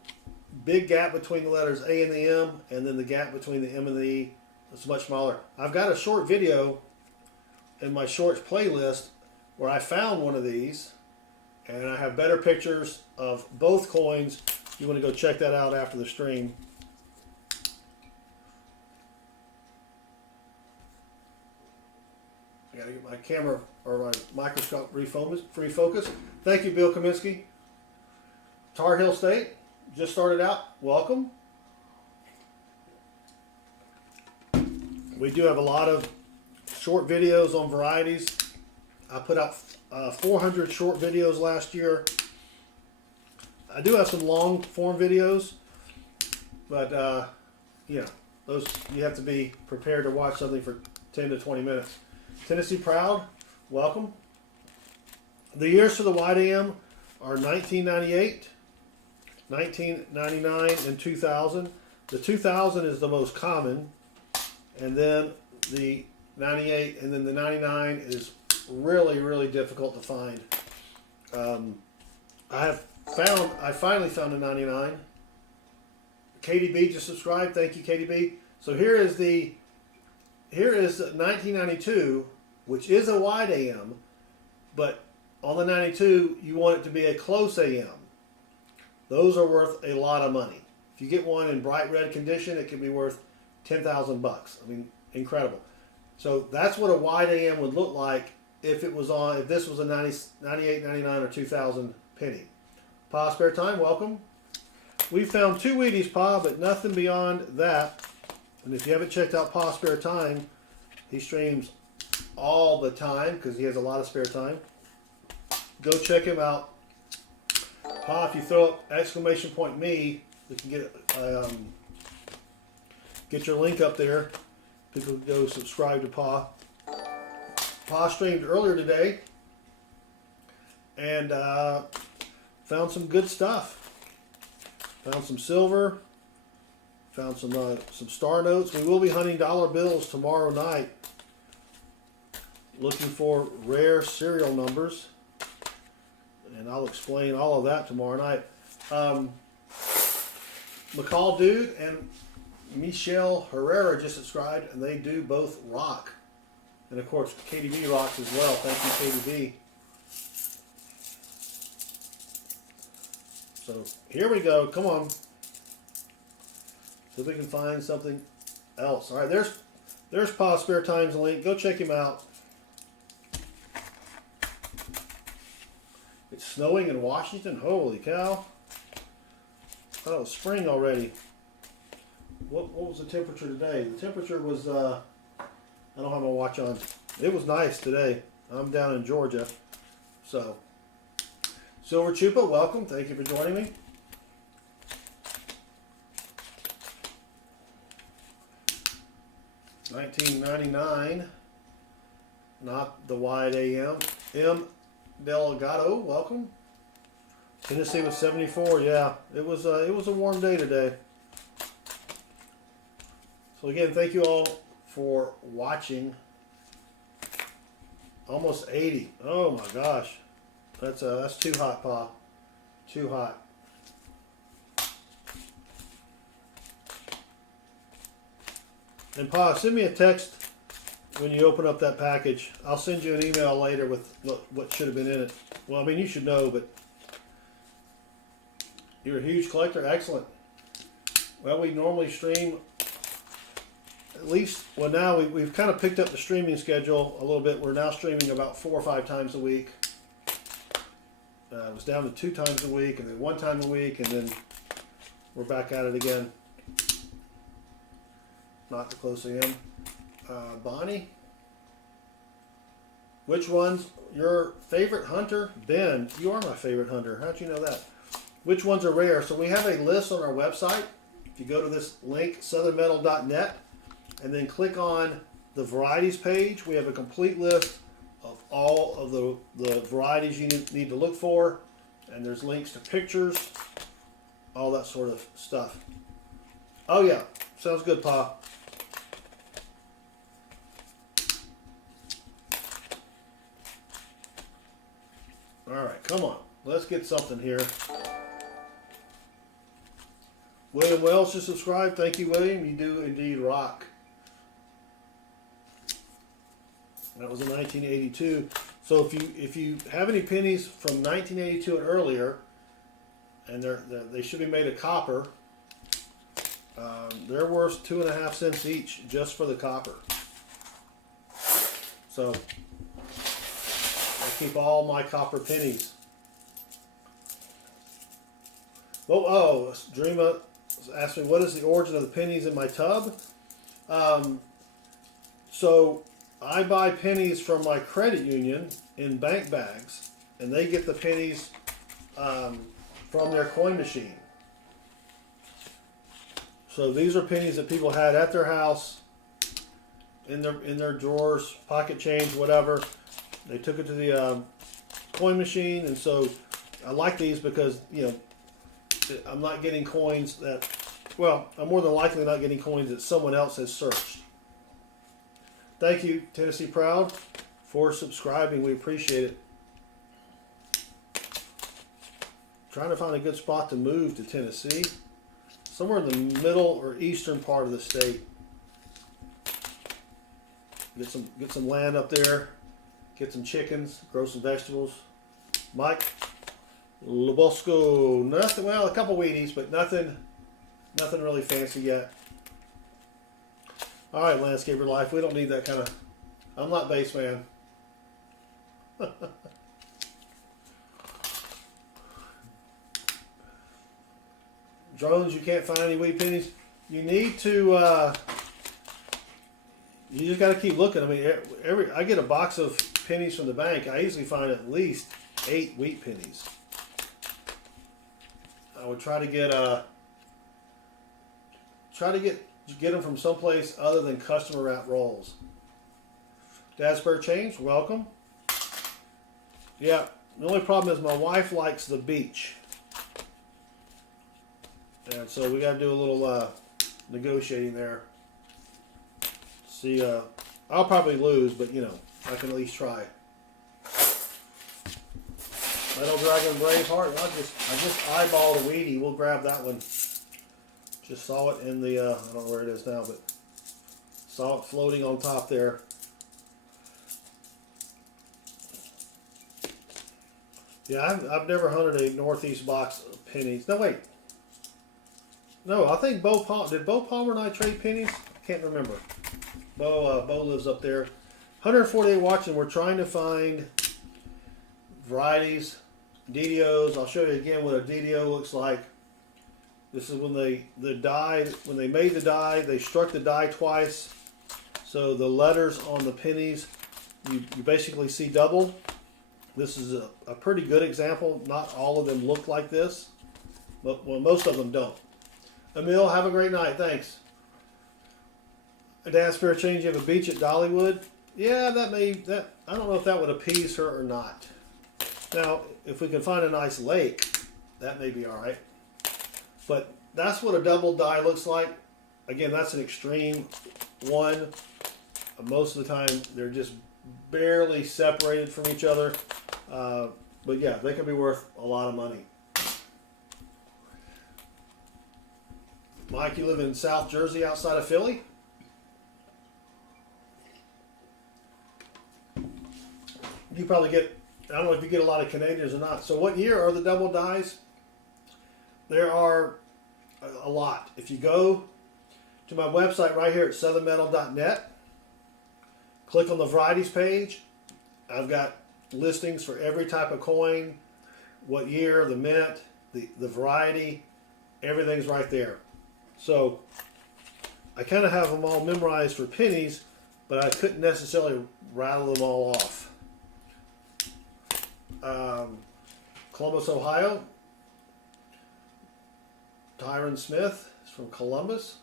big gap between the letters A and the M, and then the gap between the M and the E is much smaller. I've got a short video in my shorts playlist where I found one of these, and I have better pictures of both coins. If you want to go check that out after the stream. I got to get my camera or my microscope refocused. Thank you, Bill Kaminsky. Tar Heel State, just started out. Welcome. We do have a lot of short videos on varieties. I put out 400 short videos last year. I do have some long form videos, but you know, those you have to be prepared to watch something for 10 to 20 minutes. Tennessee Proud, welcome. The years for the wide AM are 1998, 1999, and 2000. The 2000 is the most common, and then the 98, and then the 99 is really, really difficult to find. I finally found a 99. KDB just subscribed. Thank you, KDB. So here is 1992, which is a wide AM, but on the 92 you want it to be a close AM. Those are worth a lot of money. If you get one in bright red condition, it can be worth 10,000 bucks. I mean, incredible. So that's what a wide AM would look like if this was a 98, 99, or 2000 penny. Pa Spare Time, welcome. We found 2 Wheaties, Pa, but nothing beyond that. And if you haven't checked out Pa's Spare Time, he streams all the time because he has a lot of spare time. Go check him out. Pa, if you throw up exclamation point me, you can get your link up there. People can go subscribe to Pa. Pa streamed earlier today and found some good stuff. Found some silver. Found some star notes. We will be hunting dollar bills tomorrow night. Looking for rare serial numbers. And I'll explain all of that tomorrow night. McCall Dude and Michelle Herrera just subscribed, and they do both rock. And of course, KDB rocks as well. Thank you, KDB. So here we go. Come on. See if we can find something else. All right, there's Pa's Spare Time's link. Go check him out. It's snowing in Washington. Holy cow! Oh, it's spring already. What was the temperature today? The temperature was I don't have my watch on. It was nice today. I'm down in Georgia, so. Silver Chupa, welcome. Thank you for joining me. $19.99. Not the wide AM. M. Delgado, welcome. Tennessee was 74. Yeah, it was a warm day today. So again, thank you all for watching. Almost 80. Oh my gosh. That's too hot, Pa. Too hot. And Pa, send me a text when you open up that package. I'll send you an email later with what should have been in it. Well, I mean, you should know, but you're a huge collector. Excellent. Well, we normally stream at least, well, now we've kind of picked up the streaming schedule a little bit. We're now streaming about 4 or 5 times a week. It was down to 2 times a week, and then 1 time a week, and then we're back at it again. Not the close AM. Bonnie, which one's your favorite hunter? Ben, you are my favorite hunter. How'd you know that? Which ones are rare? So we have a list on our website. If you go to this link, southernmetal.net, and then click on the varieties page, we have a complete list of all of the varieties you need to look for, and there's links to pictures, all that sort of stuff. Oh yeah, sounds good, Pa. All right, come on, let's get something here. William Wells just subscribed. Thank you, William. You do indeed rock. That was in 1982. So if you have any pennies from 1982 and earlier, and they should be made of copper, they're worth 2.5 cents each just for the copper. So I keep all my copper pennies. Oh, Dreama asked me, what is the origin of the pennies in my tub? So I buy pennies from my credit union in bank bags, and they get the pennies from their coin machine. So these are pennies that people had at their house, in their drawers, pocket change, whatever. They took it to the coin machine, and so I like these because, you know, I'm not getting coins that, well, I'm more than likely not getting coins that someone else has searched. Thank you, Tennessee Proud, for subscribing. We appreciate it. Trying to find a good spot to move to Tennessee. Somewhere in the middle or eastern part of the state. Get some land up there. Get some chickens. Grow some vegetables. Mike Lobosco. Nothing. Well, a couple Wheaties, but nothing really fancy yet. All right, Landscaper Life. We don't need that kind of. I'm not base man. Drones, you can't find any wheat pennies. You need to, you just got to keep looking. I mean, I get a box of pennies from the bank. I usually find at least 8 wheat pennies. I would try to get them from someplace other than customer wrap rolls. Dad Spare Change, welcome. Yeah, the only problem is my wife likes the beach. And so we got to do a little negotiating there. See, I'll probably lose, but you know, I can at least try. Metal Dragon Braveheart, I just eyeballed a Wheatie. We'll grab that one. Just saw it in the, I don't know where it is now, but saw it floating on top there. Yeah, I've never hunted a Northeast box of pennies. No, wait. No, I think did Bo Palmer and I trade pennies? I can't remember. Bo lives up there. 148 watching. We're trying to find varieties, DDOs. I'll show you again what a DDO looks like. This is when they made the die, they struck the die twice. So the letters on the pennies, you basically see double. This is a pretty good example. Not all of them look like this, but well, most of them don't. Emil, have a great night. Thanks. Dad Spare Change, you have a beach at Dollywood? Yeah, I don't know if that would appease her or not. Now, if we can find a nice lake, that may be all right. But that's what a double die looks like. Again, that's an extreme one. Most of the time, they're just barely separated from each other. But yeah, they can be worth a lot of money. Mike, you live in South Jersey outside of Philly? You probably get, I don't know if you get a lot of Canadians or not. So what year are the double dies? There are a lot. If you go to my website right here at southernmetal.net, click on the varieties page. I've got listings for every type of coin, what year, the mint, the variety, everything's right there. So I kind of have them all memorized for pennies, but I couldn't necessarily rattle them all off. Columbus, Ohio. Tyron Smith is from Columbus.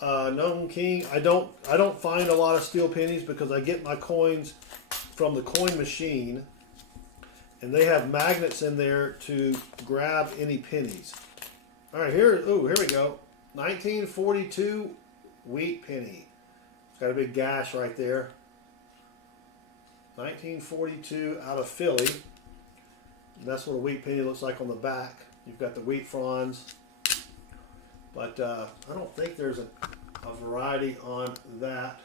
Gnome King. I don't find a lot of steel pennies because I get my coins from the coin machine, and they have magnets in there to grab any pennies. All right, here we go. 1942 wheat penny. It's got a big gash right there. 1942 out of Philly. And that's what a wheat penny looks like on the back. You've got the wheat fronds. But I don't think there's a variety on that.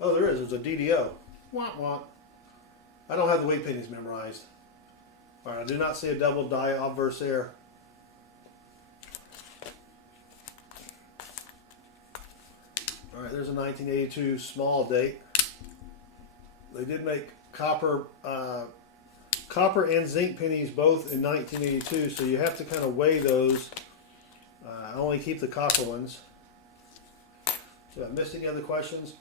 Oh, there is. There's a DDO. Wah, wah. I don't have the wheat pennies memorized. All right, I do not see a double die obverse there. All right, there's a 1982 small date. They did make copper and zinc pennies both in 1982, so you have to kind of weigh those. I only keep the copper ones. Did I miss any other questions?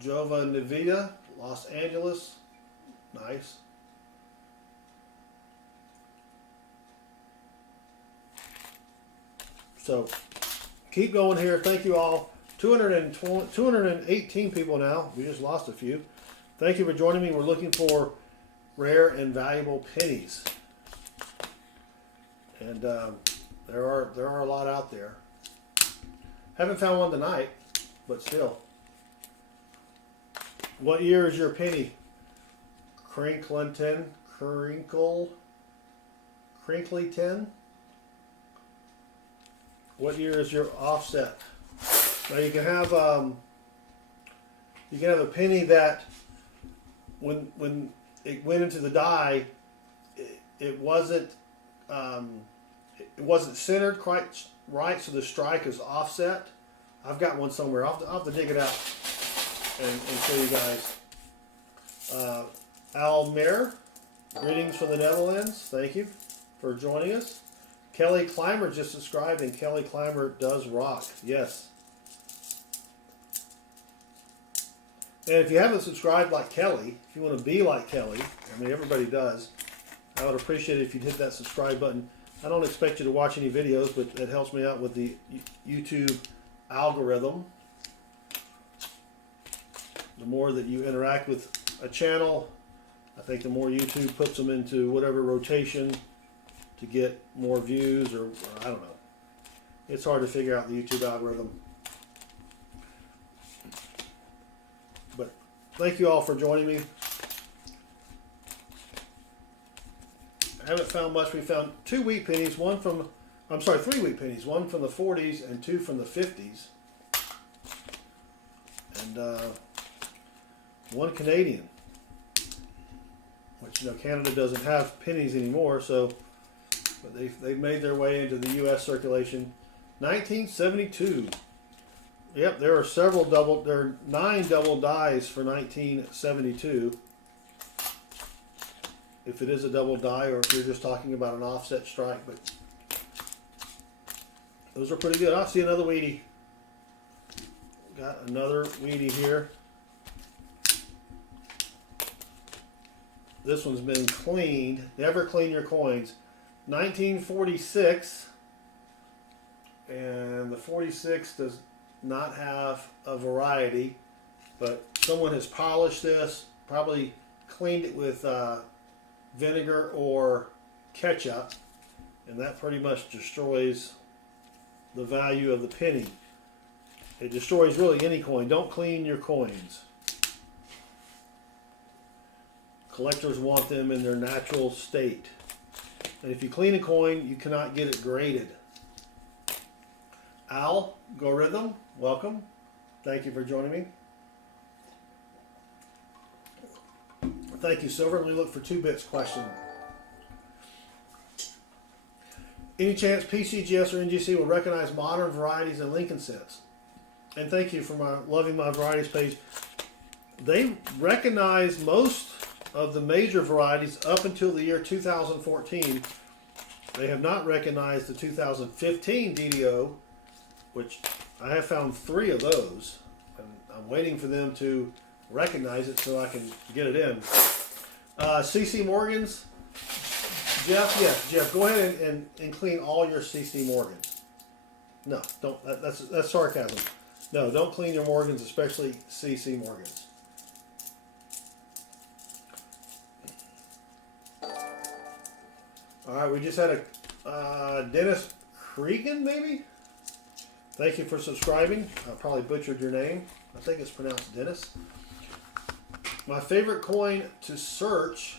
Jova Nevada, Los Angeles. Nice. So keep going here. Thank you all. 218 people now. We just lost a few. Thank you for joining me. We're looking for rare and valuable pennies. And there are a lot out there. Haven't found one tonight, but still. What year is your penny? Crinkly 10? What year is your offset? Now you can have a penny that when it went into the die, it wasn't centered quite right, so the strike is offset. I've got one somewhere. I'll have to dig it out and show you guys. Almere, Greetings from the Netherlands. Thank you for joining us. Kelly Clymer just subscribed, and Kelly Clymer does rock. Yes. And if you haven't subscribed like Kelly, if you want to be like Kelly, I mean everybody does, I would appreciate it if you'd hit that subscribe button. I don't expect you to watch any videos, but it helps me out with the YouTube algorithm. The more that you interact with a channel, I think the more YouTube puts them into whatever rotation to get more views, or I don't know. It's hard to figure out the YouTube algorithm. But thank you all for joining me. I haven't found much. We found 2 wheat pennies, 3 wheat pennies, 1 from the 40s and 2 from the 50s. And 1 Canadian, which, you know, Canada doesn't have pennies anymore, so but they've made their way into the U.S. circulation. 1972. Yep, there are there are 9 double dies for 1972. If it is a double die, or if you're just talking about an offset strike, but those are pretty good. I see another Wheatie. Got another Wheatie here. This one's been cleaned. Never clean your coins. 1946, and the 46 does not have a variety, but someone has polished this, probably cleaned it with vinegar or ketchup, and that pretty much destroys the value of the penny. It destroys really any coin. Don't clean your coins. Collectors want them in their natural state. And if you clean a coin, you cannot get it graded. Algorithm, welcome. Thank you for joining me. Thank you, Silver. Let me look for 2 bits question. Any chance PCGS or NGC will recognize modern varieties and Lincoln cents? And thank you for loving my varieties page. They recognize most of the major varieties up until the year 2014. They have not recognized the 2015 DDO, which I have found 3 of those. And I'm waiting for them to recognize it so I can get it in. CC Morgans, Jeff, yes, Jeff, go ahead and clean all your CC Morgans. No, don't. That's sarcasm. No, don't clean your Morgans, especially CC Morgans. All right, we just had a Dennis Cregan, maybe. Thank you for subscribing. I probably butchered your name. I think it's pronounced Dennis. My favorite coin to search.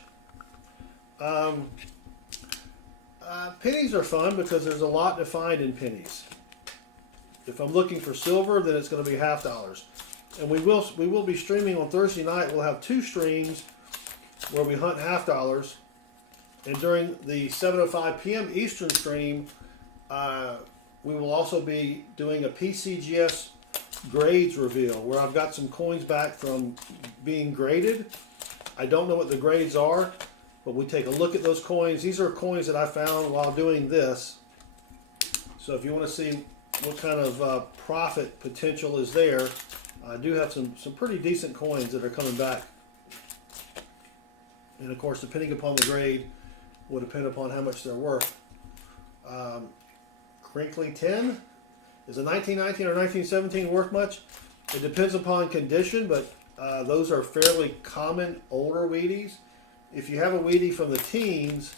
Pennies are fun because there's a lot to find in pennies. If I'm looking for silver, then it's going to be $half. And we will be streaming on Thursday night. We'll have 2 streams where we hunt $half. And during the 7:05 p.m. Eastern stream, we will also be doing a PCGS grades reveal where I've got some coins back from being graded. I don't know what the grades are, but we take a look at those coins. These are coins that I found while doing this. So if you want to see what kind of profit potential is there, I do have some pretty decent coins that are coming back. And of course, depending upon the grade, will depend upon how much they're worth. Crinkly 10, is a 1919 or 1917 worth much? It depends upon condition, but those are fairly common older Wheaties. If you have a Wheatie from the teens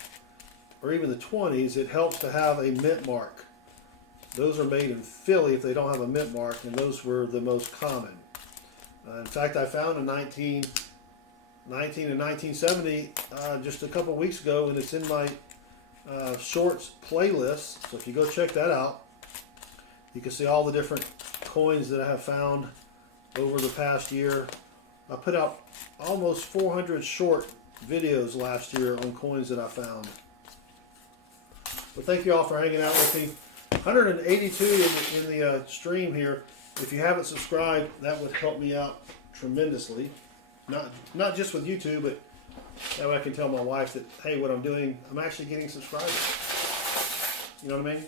or even the 20s, it helps to have a mint mark. Those are made in Philly if they don't have a mint mark, and those were the most common. In fact, I found a 1919 and 1970 just a couple weeks ago, and it's in my shorts playlist. So if you go check that out, you can see all the different coins that I have found over the past year. I put out almost 400 short videos last year on coins that I found. But thank you all for hanging out with me. 182 in the stream here. If you haven't subscribed, that would help me out tremendously. Not just with YouTube, but That way I can tell my wife that, hey, what I'm doing, I'm actually getting subscribers. You know what I mean?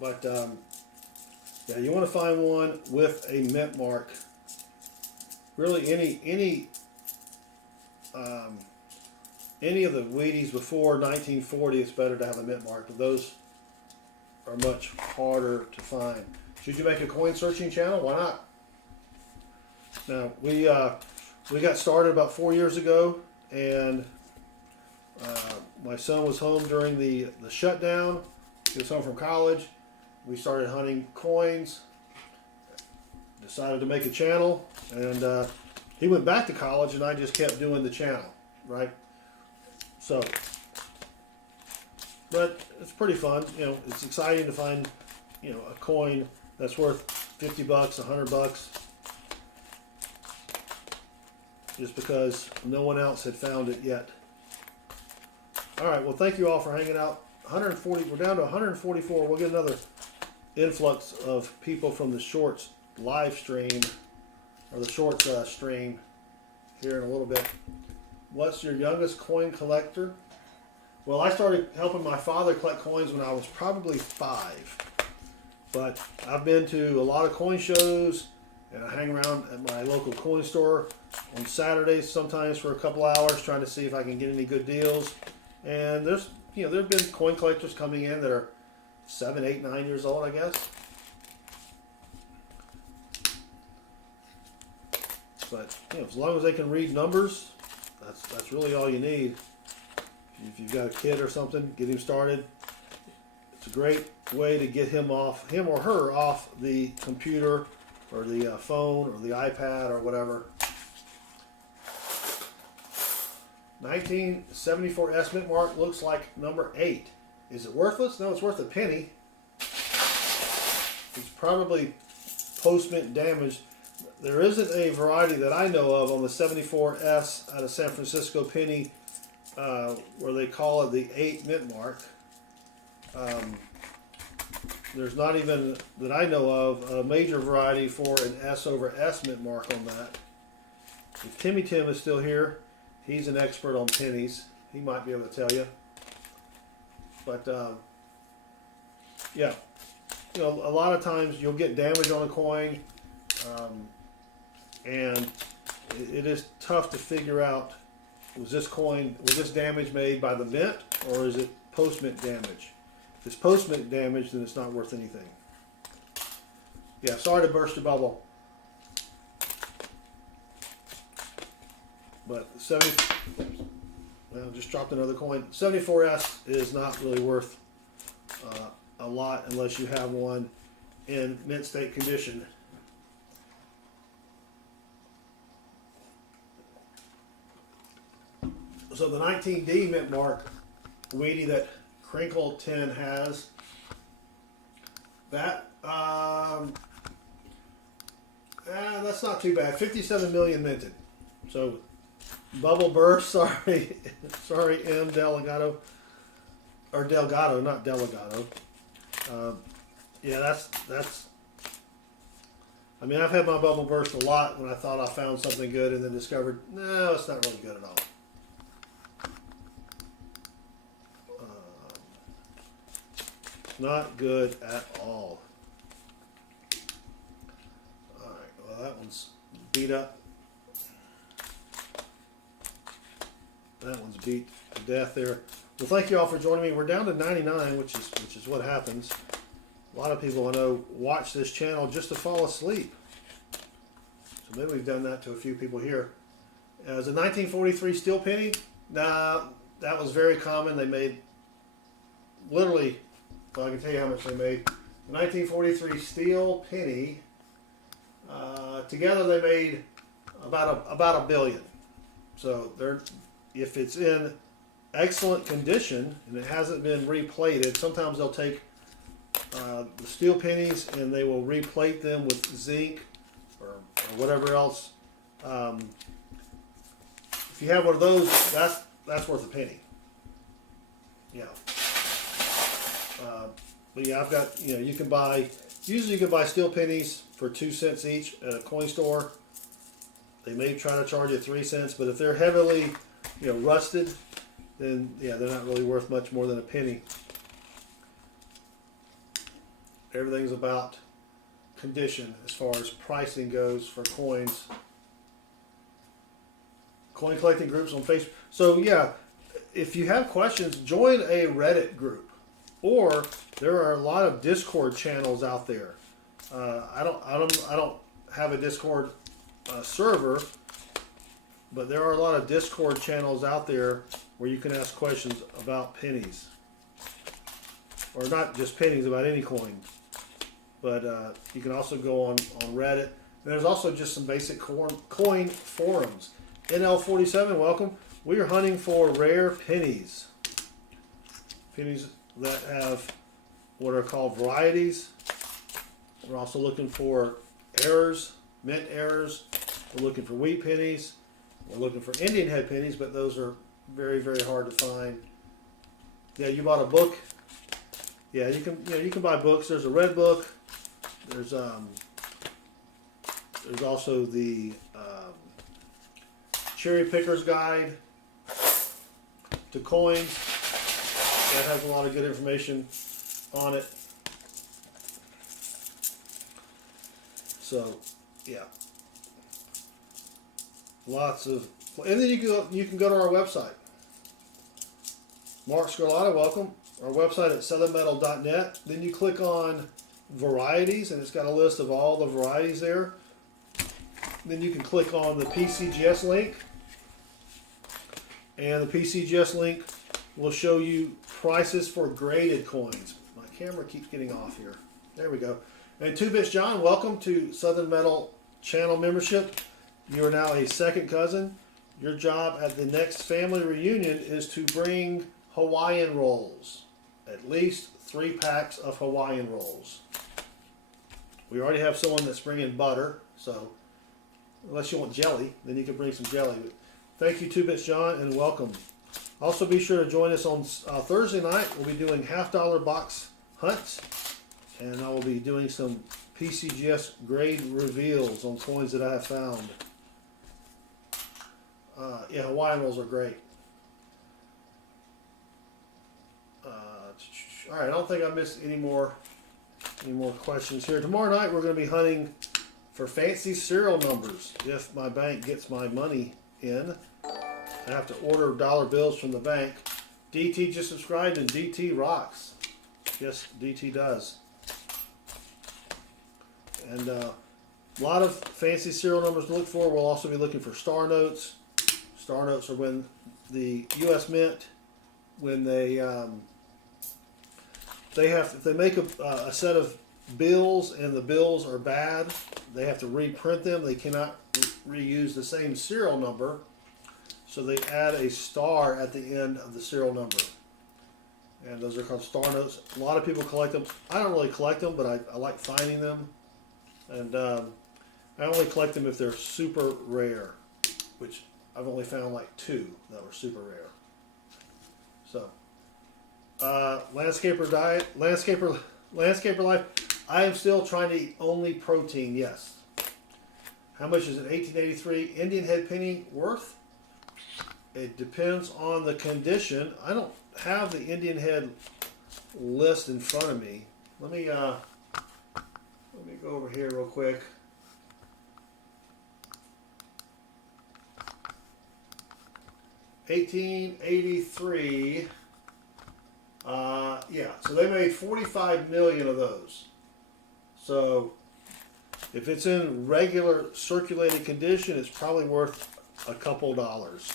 But, yeah, you want to find one with a mint mark. Really, any of the Wheaties before 1940, it's better to have a mint mark, but those are much harder to find. Should you make a coin searching channel? Why not? Now, we got started about 4 years ago, and my son was home during the shutdown. He was home from college. We started hunting coins, decided to make a channel, and he went back to college, and I just kept doing the channel, right? So, but it's pretty fun. You know, it's exciting to find, you know, a coin that's worth 50 bucks, 100 bucks, just because no one else had found it yet. All right, well, thank you all for hanging out. 140, we're down to 144. We'll get another influx of people from the shorts live stream, or the shorts stream here in a little bit. What's your youngest coin collector? Well, I started helping my father collect coins when I was probably 5. But I've been to a lot of coin shows, and I hang around at my local coin store on Saturdays sometimes for a couple hours trying to see if I can get any good deals. And there's, you know, there have been coin collectors coming in that are 7, 8, 9 years old, I guess. But, you know, as long as they can read numbers, that's really all you need. If you've got a kid or something, get him started. It's a great way to get him or her off the computer or the phone or the iPad or whatever. 1974 mint mark looks like number 8. Is it worthless? No, it's worth a penny. It's probably post-mint damaged. There isn't a variety that I know of on the 74S out of San Francisco penny where they call it the 8 mint mark. There's not even, that I know of, a major variety for an S over S mint mark on that. If Timmy Tim is still here, he's an expert on pennies. He might be able to tell you. But, yeah. You know, a lot of times you'll get damage on a coin, and it is tough to figure out, was this damage made by the mint, or is it post-mint damage? If it's post-mint damage, then it's not worth anything. Yeah, sorry to burst your bubble. But well, just dropped another coin. 74S is not really worth a lot unless you have one in mint state condition. So the 19D mint mark Wheatie that Crinkle 10 has, that that's not too bad. 57 million minted. So bubble burst. Sorry, M Delgado, or Delgado, not Delgado. Yeah, that's. I mean, I've had my bubble burst a lot when I thought I found something good and then discovered, no, it's not really good at all. Not good at all. Alright, well, that one's beat up. That one's beat to death there. Well, thank you all for joining me. We're down to 99, which is what happens. A lot of people I know watch this channel just to fall asleep. So maybe we've done that to a few people here. As a 1943 steel penny, nah, that was very common. They made literally, well, I can tell you how much they made. The 1943 steel penny, together they made about a billion. So if it's in excellent condition and it hasn't been replated, sometimes they'll take the steel pennies and they will replate them with zinc or whatever else. If you have one of those, that's worth a penny. Yeah. But yeah, I've got, you know, usually you can buy steel pennies for 2 cents each at a coin store. They may try to charge you 3 cents, but if they're heavily, rusted, then yeah, they're not really worth much more than a penny. Everything's about condition as far as pricing goes for coins. Coin collecting groups on Facebook. So yeah, if you have questions, join a Reddit group, or there are a lot of Discord channels out there. I don't have a Discord server, but there are a lot of Discord channels out there where you can ask questions about pennies, or not just pennies, about any coin. But you can also go on Reddit. And there's also just some basic coin forums. NL47, welcome. We are hunting for rare pennies. Pennies that have what are called varieties. We're also looking for errors, mint errors. We're looking for wheat pennies. We're looking for Indian head pennies, but those are very, very hard to find. Yeah, you bought a book. Yeah, you can buy books. There's a red book. There's also the Cherry Picker's Guide to Coins. That has a lot of good information on it. So, yeah, lots of, and then you can go to our website. Mark Scarlatta, welcome. Our website at southernmetal.net. Then you click on varieties, and it's got a list of all the varieties there. Then you can click on the PCGS link, and the PCGS link will show you prices for graded coins. My camera keeps getting off here. There we go. And 2-Bits John, welcome to Southern Metal channel membership. You are now a second cousin. Your job at the next family reunion is to bring Hawaiian rolls. At least 3 packs of Hawaiian rolls. We already have someone that's bringing butter, so unless you want jelly, then you can bring some jelly. But thank you, 2-Bits John, and welcome. Also, be sure to join us on Thursday night. We'll be doing $half box hunts, and I will be doing some PCGS grade reveals on coins that I have found. Yeah, Hawaiian rolls are great. All right, I don't think I missed any more questions here. Tomorrow night we're going to be hunting for fancy serial numbers. If my bank gets my money in, I have to order dollar bills from the bank. DT just subscribed, and DT rocks. Yes, DT does. And a lot of fancy serial numbers to look for. We'll also be looking for star notes. Star notes are when the U.S. Mint, when they if they make a set of bills and the bills are bad, they have to reprint them. They cannot reuse the same serial number, so they add a star at the end of the serial number. And those are called star notes. A lot of people collect them. I don't really collect them, but I like finding them. And I only collect them if they're super rare, which I've only found like 2 that were super rare. So, landscaper diet, landscaper life. I am still trying to eat only protein. Yes. How much is an 1883 Indian head penny worth? It depends on the condition. I don't have the Indian head list in front of me. Let me go over here real quick. $1883. Yeah, so they made 45 million of those. So if it's in regular circulated condition, it's probably worth a couple dollars.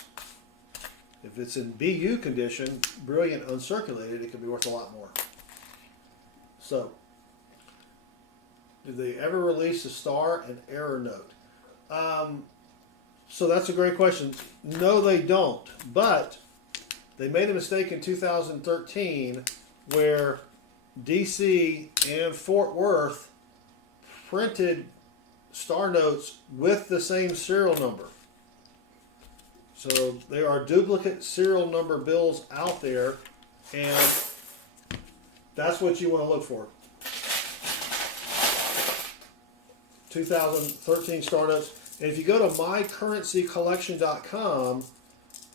If it's in BU condition, brilliant uncirculated, it could be worth a lot more. So, did they ever release a star and error note? So that's a great question. No, they don't. But they made a mistake in 2013 where DC and Fort Worth printed star notes with the same serial number. So there are duplicate serial number bills out there, and that's what you want to look for. 2013 star notes. And if you go to mycurrencycollection.com,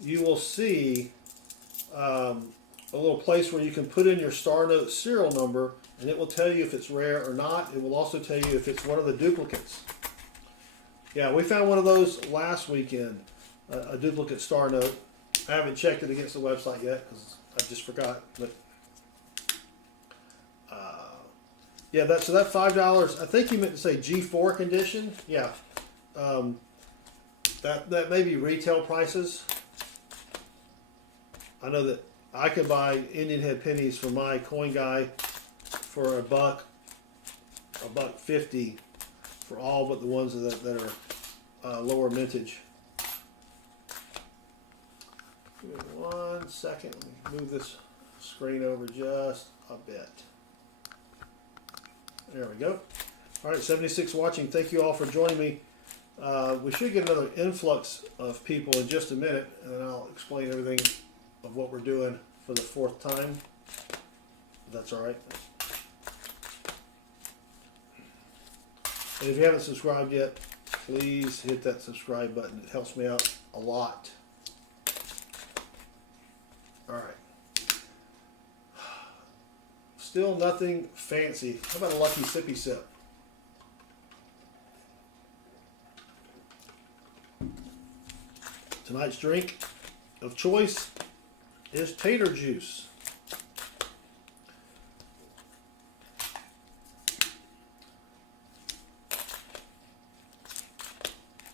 you will see a little place where you can put in your Star Note serial number, and it will tell you if it's rare or not. It will also tell you if it's one of the duplicates. Yeah, we found one of those last weekend, a duplicate Star Note. I haven't checked it against the website yet because I just forgot. But yeah, so that $5. I think you meant to say G4 condition. Yeah, that may be retail prices. I know that I could buy Indian head pennies from my coin guy for $1.50 for all but the ones that are lower mintage. Give me 1 second. Let me move this screen over just a bit. There we go. All right, 76 watching. Thank you all for joining me. We should get another influx of people in just a minute, and then I'll explain everything of what we're doing for the 4th time. If that's all right. And if you haven't subscribed yet, please hit that subscribe button. It helps me out a lot. All right. Still nothing fancy. How about a lucky sippy sip? Tonight's drink of choice is tater juice.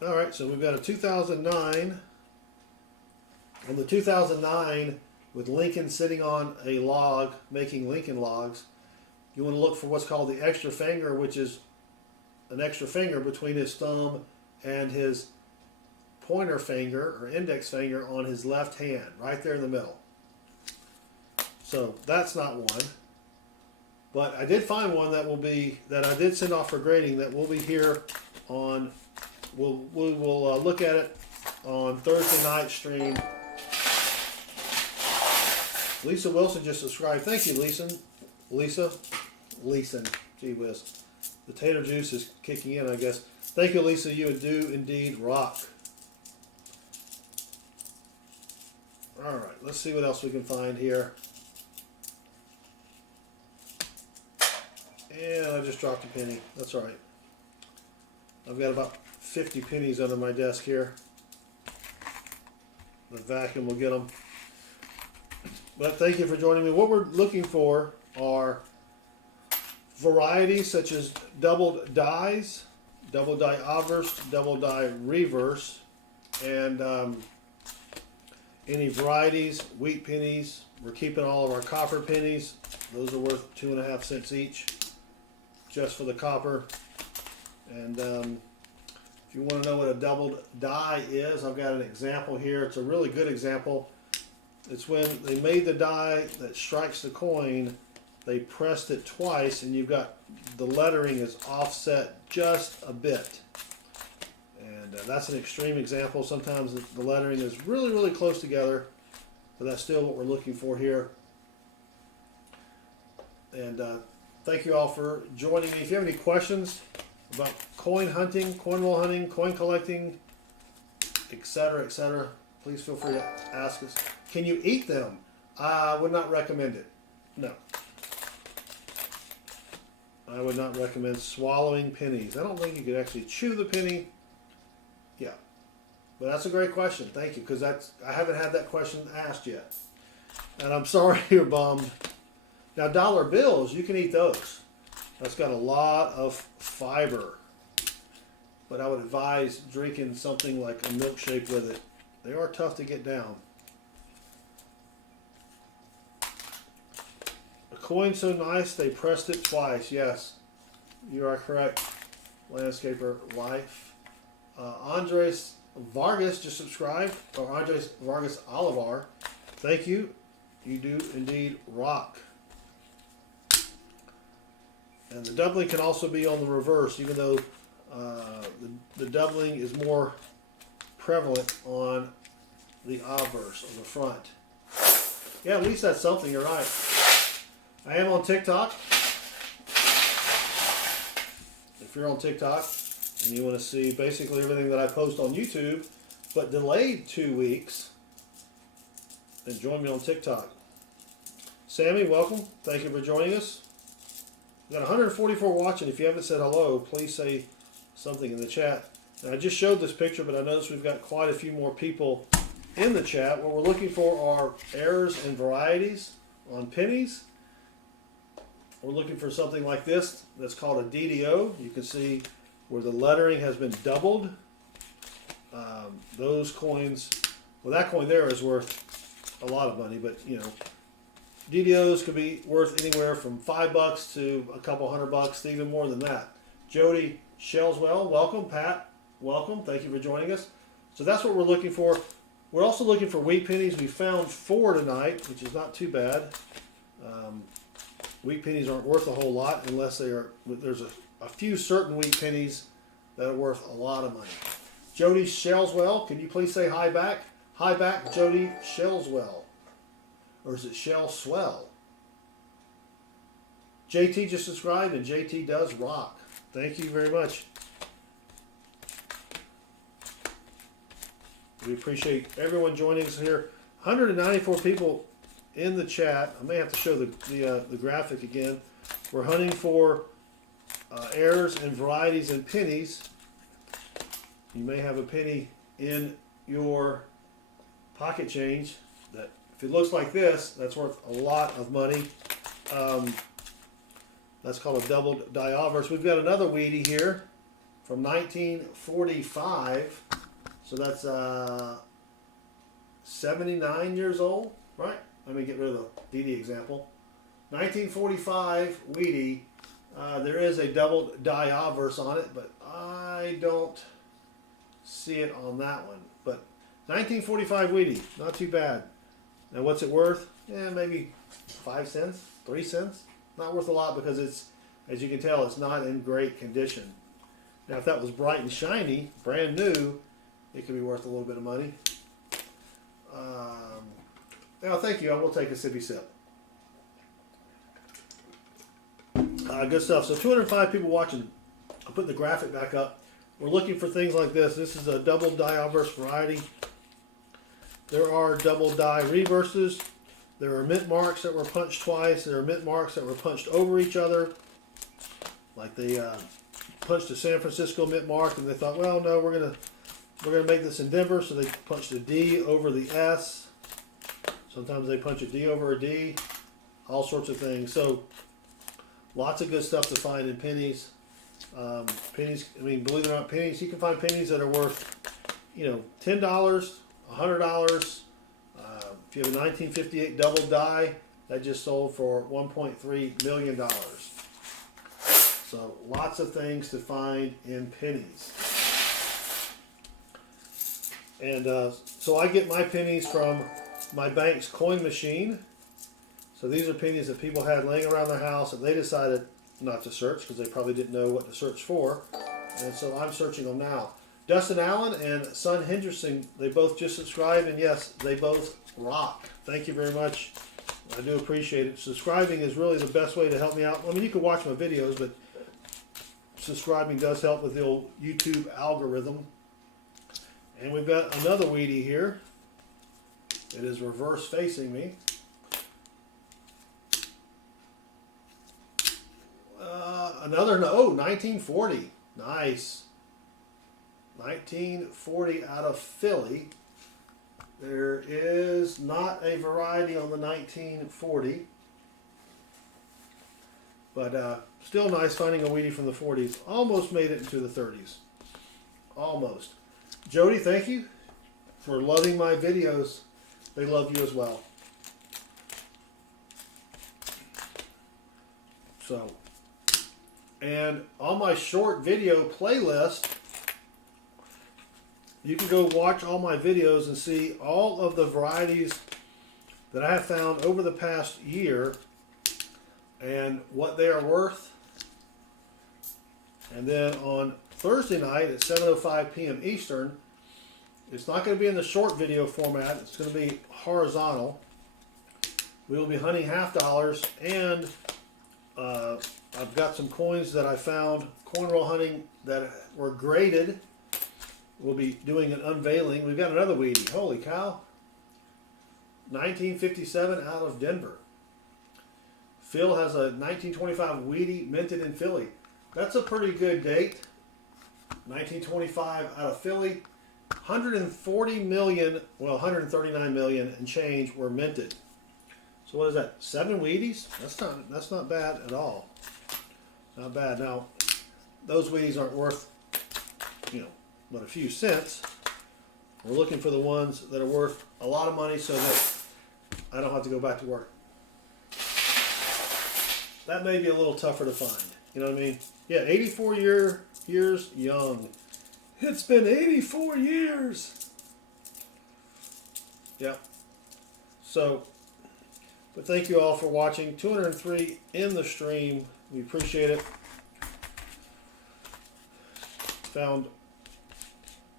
All right, so we've got a 2009. On the 2009, with Lincoln sitting on a log, making Lincoln logs, you want to look for what's called the extra finger, which is an extra finger between his thumb and his pointer finger or index finger on his left hand, right there in the middle. So that's not one. But I did find one that I did send off for grading that will be here on, we will look at it on Thursday night stream. Lisa Wilson just subscribed. Thank you, Lisa. Gee whiz. The tater juice is kicking in, I guess. Thank you, Lisa. You do indeed rock. All right, let's see what else we can find here. And I just dropped a penny. That's all right. I've got about 50 pennies under my desk here. The vacuum will get them. But thank you for joining me. What we're looking for are varieties such as doubled dies, double die obverse, double die reverse, and any varieties, wheat pennies. We're keeping all of our copper pennies. Those are worth 2.5 cents each, just for the copper. And if you want to know what a doubled die is, I've got an example here. It's a really good example. It's when they made the die that strikes the coin, they pressed it twice, and you've got the lettering is offset just a bit. And that's an extreme example. Sometimes the lettering is really, really close together, but that's still what we're looking for here. And thank you all for joining me. If you have any questions about coin hunting, coin roll hunting, coin collecting, etc., please feel free to ask us. Can you eat them? I would not recommend it. No. I would not recommend swallowing pennies. I don't think you could actually chew the penny. Yeah. But that's a great question. Thank you, because I haven't had that question asked yet. And I'm sorry you're bummed. Now, dollar bills, you can eat those. That's got a lot of fiber. But I would advise drinking something like a milkshake with it. They are tough to get down. A coin so nice they pressed it twice. Yes, you are correct. Landscaper Life. Andres Vargas just subscribed. Or Andres Vargas Olivar. Thank you. You do indeed rock. And the doubling can also be on the reverse, even though the doubling is more prevalent on the obverse, on the front. Yeah, at least that's something. You're right. I am on TikTok. If you're on TikTok, and you want to see basically everything that I post on YouTube, but delayed 2 weeks, then join me on TikTok. Sammy, welcome. Thank you for joining us. We've got 144 watching. If you haven't said hello, please say something in the chat. Now, I just showed this picture, but I noticed we've got quite a few more people in the chat. What we're looking for are errors and varieties on pennies. We're looking for something like this that's called a DDO. You can see where the lettering has been doubled. Those coins, well, that coin there is worth a lot of money, but you know, DDOs could be worth anywhere from $5 to a couple $100 to even more than that. Jody Shellswell, welcome. Pat, welcome. Thank you for joining us. So that's what we're looking for. We're also looking for wheat pennies. We found 4 tonight, which is not too bad. Wheat pennies aren't worth a whole lot unless they are. There's a few certain wheat pennies that are worth a lot of money. Jody Shellswell, can you please say hi back? Hi back, Jody Shellswell. Or is it Shellswell? JT just subscribed, and JT does rock. Thank you very much. We appreciate everyone joining us here. 194 people in the chat. I may have to show the graphic again. We're hunting for errors and varieties and pennies. You may have a penny in your pocket change that, if it looks like this, that's worth a lot of money. That's called a doubled adheres. We've got another Wheatie here from 1945. So that's 79 years old, right? Let me get rid of the DD example. 1945 Wheatie. There is a doubled adheres on it, but I don't see it on that one. But 1945 Wheatie, not too bad. Now what's it worth? Yeah, maybe 5 cents, 3 cents. Not worth a lot because it's, as you can tell, it's not in great condition. Now if that was bright and shiny, brand new, it could be worth a little bit of money. Now thank you, I will take a sippy sip. Good stuff. So 205 people watching. I'll put the graphic back up. We're looking for things like this. This is a double adheres variety. There are double die reverses. There are mint marks that were punched twice. There are mint marks that were punched over each other. Like they punched a San Francisco mint mark and they thought, well, no, we're gonna make this in Denver, so they punched a D over the S. Sometimes they punch a D over a D. All sorts of things. So lots of good stuff to find in pennies. Pennies, I mean, believe it or not, pennies, you can find pennies that are worth, you know, $10, $100. If you have a 1958 double die, that just sold for $1.3 million. So lots of things to find in pennies. And so I get my pennies from my bank's coin machine. So these are pennies that people had laying around their house and they decided not to search because they probably didn't know what to search for. And so I'm searching them now. Dustin Allen and Son Henderson, they both just subscribed, and yes, they both rock. Thank you very much. I do appreciate it. Subscribing is really the best way to help me out. I mean, you can watch my videos, but subscribing does help with the old YouTube algorithm. And we've got another Wheatie here. It is reverse facing me. Another, 1940. Nice. 1940 out of Philly. There is not a variety on the 1940. But still nice finding a Wheatie from the 40s. Almost made it into the 30s. Almost. Jody, thank you for loving my videos. They love you as well. So, and on my short video playlist, you can go watch all my videos and see all of the varieties that I have found over the past year and what they are worth. And then on Thursday night at 7:05 p.m. Eastern, it's not going to be in the short video format. It's going to be horizontal. We will be hunting half dollars and I've got some coins that I found coinrollhunting that were graded. We'll be doing an unveiling. We've got another Wheatie. Holy cow. 1957 out of Denver. Phil has a 1925 Wheatie minted in Philly. That's a pretty good date. 1925 out of Philly. 140 million, well 139 million and change were minted. So what is that? 7 Wheaties? That's not bad at all. Not bad. Now, those Wheaties aren't worth, but a few cents. We're looking for the ones that are worth a lot of money so that I don't have to go back to work. That may be a little tougher to find. You know what I mean? Yeah, 84 years young. It's been 84 years. Yep. So, but thank you all for watching. 203 in the stream. We appreciate it. Found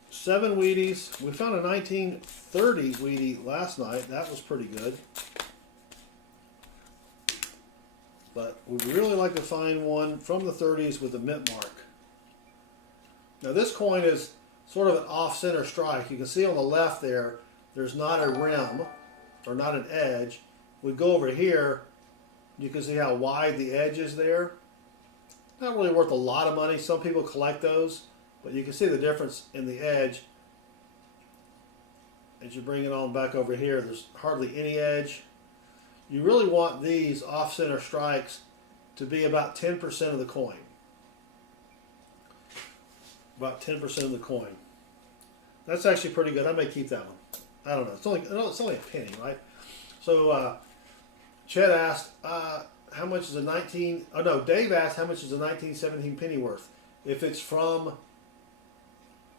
7 Wheaties. We found a 1930 Wheatie last night. That was pretty good. But we'd really like to find one from the 30s with a mint mark. Now this coin is sort of an off-center strike. You can see on the left there, there's not a rim or not an edge. We go over here, you can see how wide the edge is there. Not really worth a lot of money. Some people collect those, but you can see the difference in the edge. As you bring it on back over here, there's hardly any edge. You really want these off-center strikes to be about 10% of the coin. About 10% of the coin. That's actually pretty good. I may keep that one. I don't know. It's only a penny, right? So Chet asked, how much is a Dave asked how much is a 1917 penny worth? If it's from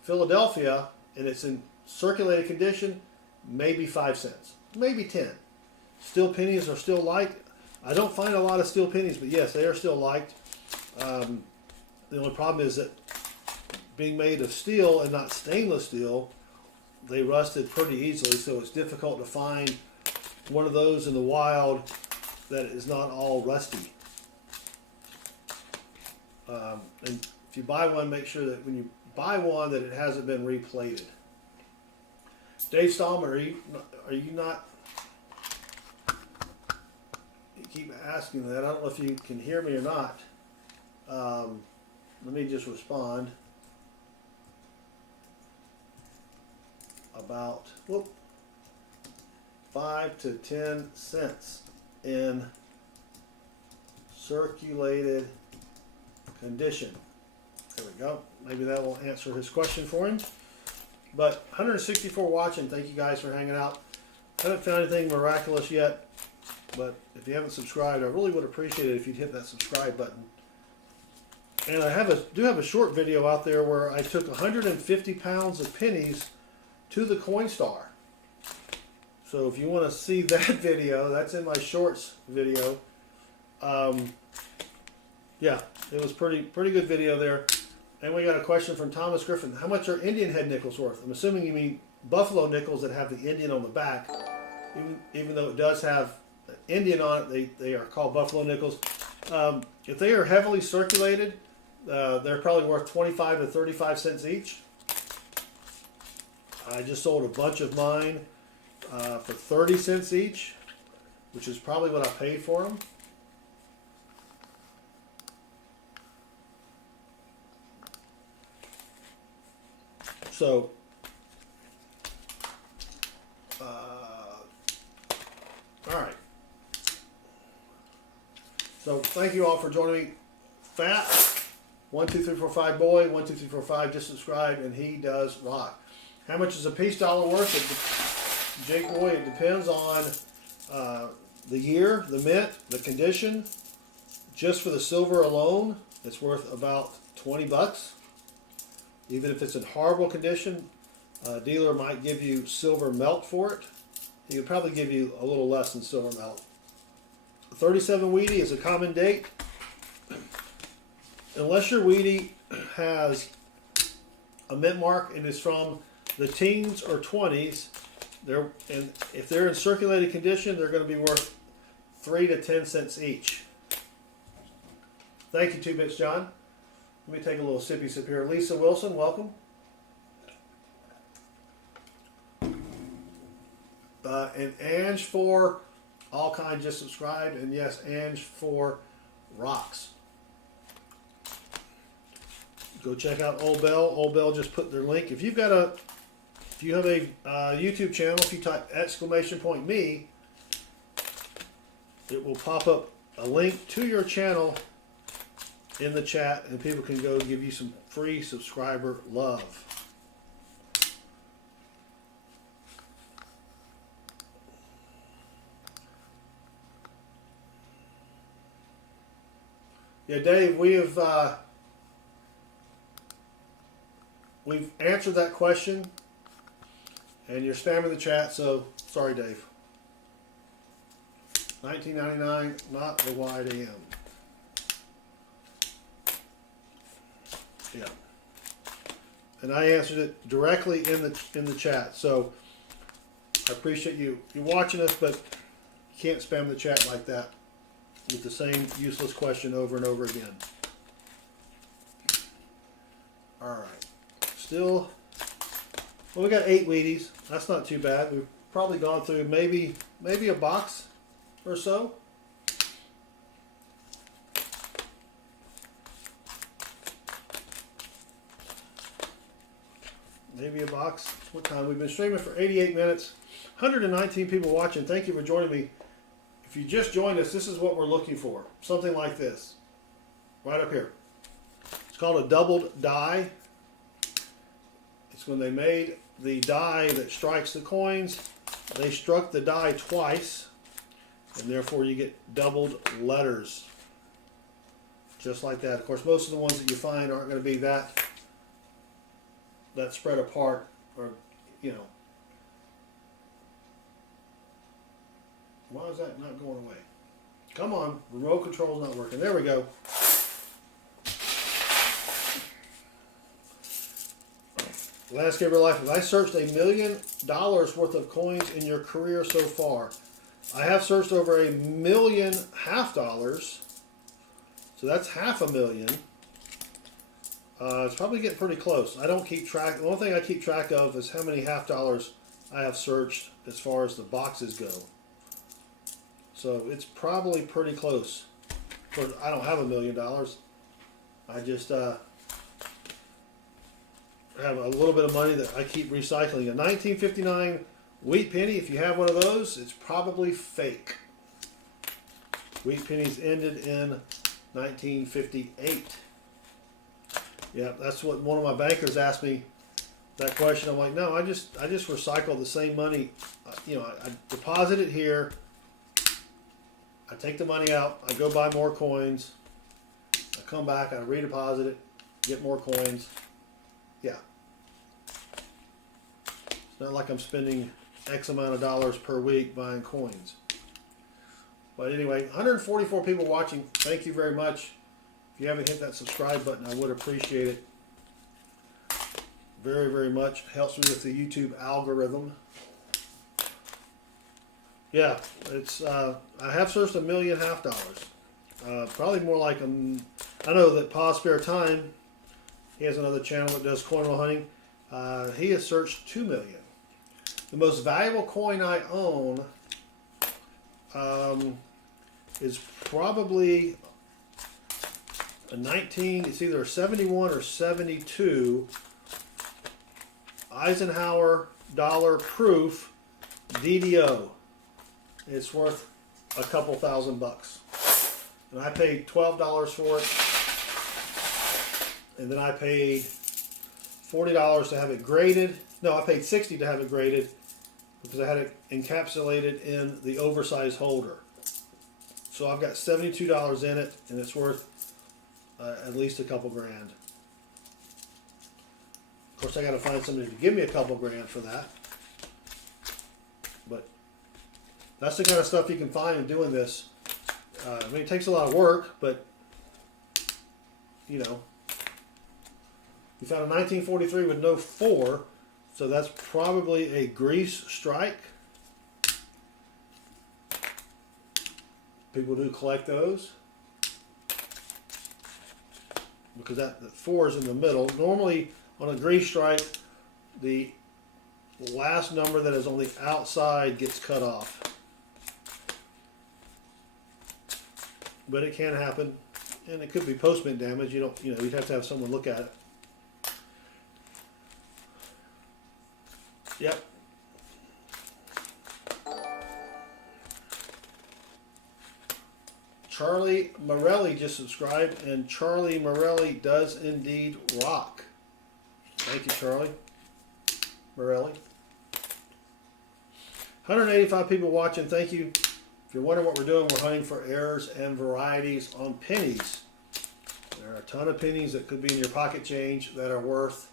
Philadelphia and it's in circulated condition, maybe 5 cents, maybe 10. Steel pennies are still liked. I don't find a lot of steel pennies, but yes, they are still liked. The only problem is that being made of steel and not stainless steel, they rusted pretty easily, so it's difficult to find one of those in the wild that is not all rusty. And if you buy one, make sure that when you buy one that it hasn't been replated. Dave Stallman, are you not? You keep asking that. I don't know if you can hear me or not. Let me just respond. About 5 to 10 cents in circulated condition. There we go. Maybe that will answer his question for him. But 164 watching. Thank you guys for hanging out. Haven't found anything miraculous yet, but if you haven't subscribed, I really would appreciate it if you'd hit that subscribe button. And I do have a short video out there where I took 150 pounds of pennies to the Coinstar. So if you want to see that video, that's in my shorts video. Yeah, it was pretty good video there. And we got a question from Thomas Griffin. How much are Indian head nickels worth? I'm assuming you mean buffalo nickels that have the Indian on the back. Even though it does have Indian on it, they are called buffalo nickels. If they are heavily circulated, they're probably worth 25 to 35 cents each. I just sold a bunch of mine for 30 cents each, which is probably what I paid for them. So, all right. So thank you all for joining me. Fat 12345 boy 12345 just subscribed, and he does rock. How much is a peace dollar worth? Jake Boy, it depends on the year, the mint, the condition. Just for the silver alone, it's worth about 20 bucks. Even if it's in horrible condition, a dealer might give you silver melt for it. He would probably give you a little less than silver melt. 37 Wheatie is a common date. Unless your Wheatie has a mint mark and is from the teens or 20s, and if they're in circulated condition, they're going to be worth 3 to 10 cents each. Thank you, 2 Bits John. Let me take a little sippy sip here. Lisa Wilson, welcome. And Ange for all kind just subscribed, and yes, Ange for rocks. Go check out Old Bell. Old Bell just put their link. If you have a YouTube channel, if you type !me, it will pop up a link to your channel in the chat, and people can go give you some free subscriber love. Yeah, Dave, we've answered that question, and you're spamming the chat, so sorry, Dave. $19.99, not the wide AM. Yeah, and I answered it directly in the chat. So I appreciate you watching us, but you can't spam the chat like that with the same useless question over and over again. All right, still, well, we got 8 Wheaties. That's not too bad. We've probably gone through maybe a box or so. Maybe a box. What time? We've been streaming for 88 minutes. 119 people watching. Thank you for joining me. If you just joined us, this is what we're looking for. Something like this. Right up here. It's called a doubled die. It's when they made the die that strikes the coins. They struck the die twice, and therefore you get doubled letters. Just like that. Of course, most of the ones that you find aren't going to be that spread apart, or, you know. Why is that not going away? Come on, remote control's not working. There we go. Landscape of life. If I searched $1 million worth of coins in your career so far, I have searched over 1 million half-dollars. So that's $500,000. It's probably getting pretty close. I don't keep track. The only thing I keep track of is how many half-dollars I have searched as far as the boxes go. So it's probably pretty close. Of course, I don't have $1 million. I just have a little bit of money that I keep recycling. A 1959 wheat penny, if you have one of those, it's probably fake. Wheat pennies ended in 1958. Yeah, that's what one of my bankers asked me that question. I'm like, no, I just recycle the same money. You know, I deposit it here. I take the money out. I go buy more coins. I come back. I redeposit it. Get more coins. Yeah. It's not like I'm spending X amount of dollars per week buying coins. But anyway, 144 people watching. Thank you very much. If you haven't hit that subscribe button, I would appreciate it very, very much. Helps me with the YouTube algorithm. Yeah, it's I have searched 1 million half-dollars. Probably more like I know that Pa's Spare Time, he has another channel that does coinrollhunting. He has searched 2 million. The most valuable coin I own is probably it's either a 71 or 72 Eisenhower dollar proof DDO. It's worth a couple $1,000. And I paid $12 for it. And then I paid $40 to have it graded. No, I paid $60 to have it graded because I had it encapsulated in the oversized holder. So I've got $72 in it, and it's worth at least a couple grand. Of course, I got to find somebody to give me a couple grand for that. But that's the kind of stuff you can find in doing this. I mean, it takes a lot of work, but, you know. We found a 1943 with no 4, so that's probably a grease strike. People do collect those. because that 4 is in the middle. Normally on a grease stripe, the last number that is on the outside gets cut off. But it can happen, and it could be postman damage. You'd have to have someone look at it. Yep. Charlie Morelli just subscribed, and Charlie Morelli does indeed rock. Thank you, Charlie Morelli. 185 people watching. Thank you. If you're wondering what we're doing, we're hunting for errors and varieties on pennies. There are a ton of pennies that could be in your pocket change that are worth,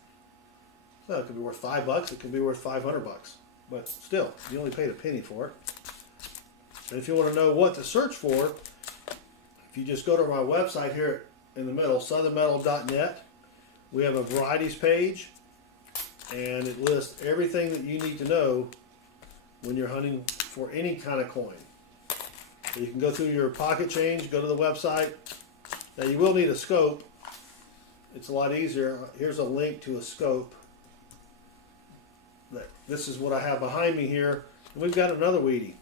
well, it could be worth $5. It could be worth $500. But still, you only paid a penny for it. And if you want to know what to search for, if you just go to my website here in the middle, southernmetal.net, we have a varieties page, and it lists everything that you need to know when you're hunting for any kind of coin. So you can go through your pocket change, go to the website. Now you will need a scope. It's a lot easier. Here's a link to a scope. This is what I have behind me here. And we've got another Wheatie.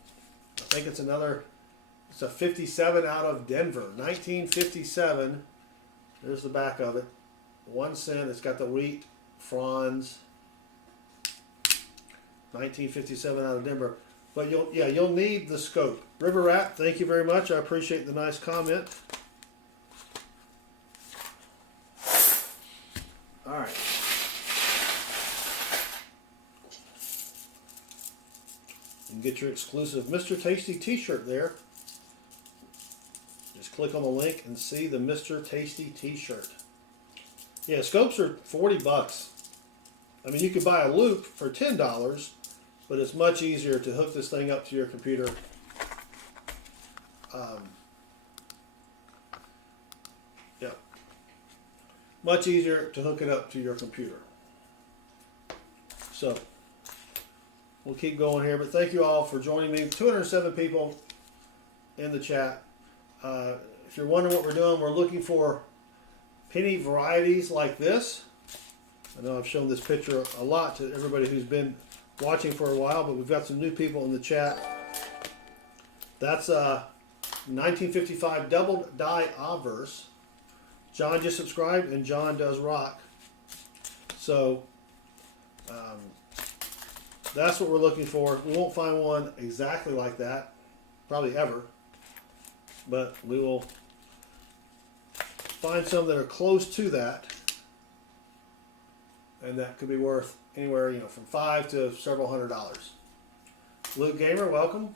I think it's a 57 out of Denver, 1957. There's the back of it. 1 cent. It's got the wheat fronds. 1957 out of Denver. But you'll need the scope. River Rat, thank you very much. I appreciate the nice comment. All right. You can get your exclusive Mr. Tasty t-shirt there. Just click on the link and see the Mr. Tasty t-shirt. Yeah, scopes are $40. I mean, you could buy a loop for $10, but it's much easier to hook this thing up to your computer. Yeah, much easier to hook it up to your computer. So we'll keep going here, but thank you all for joining me. 207 people in the chat. If you're wondering what we're doing, we're looking for penny varieties like this. I know I've shown this picture a lot to everybody who's been watching for a while, but we've got some new people in the chat. That's 1955 double die obverse. John just subscribed, and John does rock. So that's what we're looking for. We won't find one exactly like that, probably ever, but we will find some that are close to that, and that could be worth anywhere, from $5 to several $100. Luke Gamer, welcome.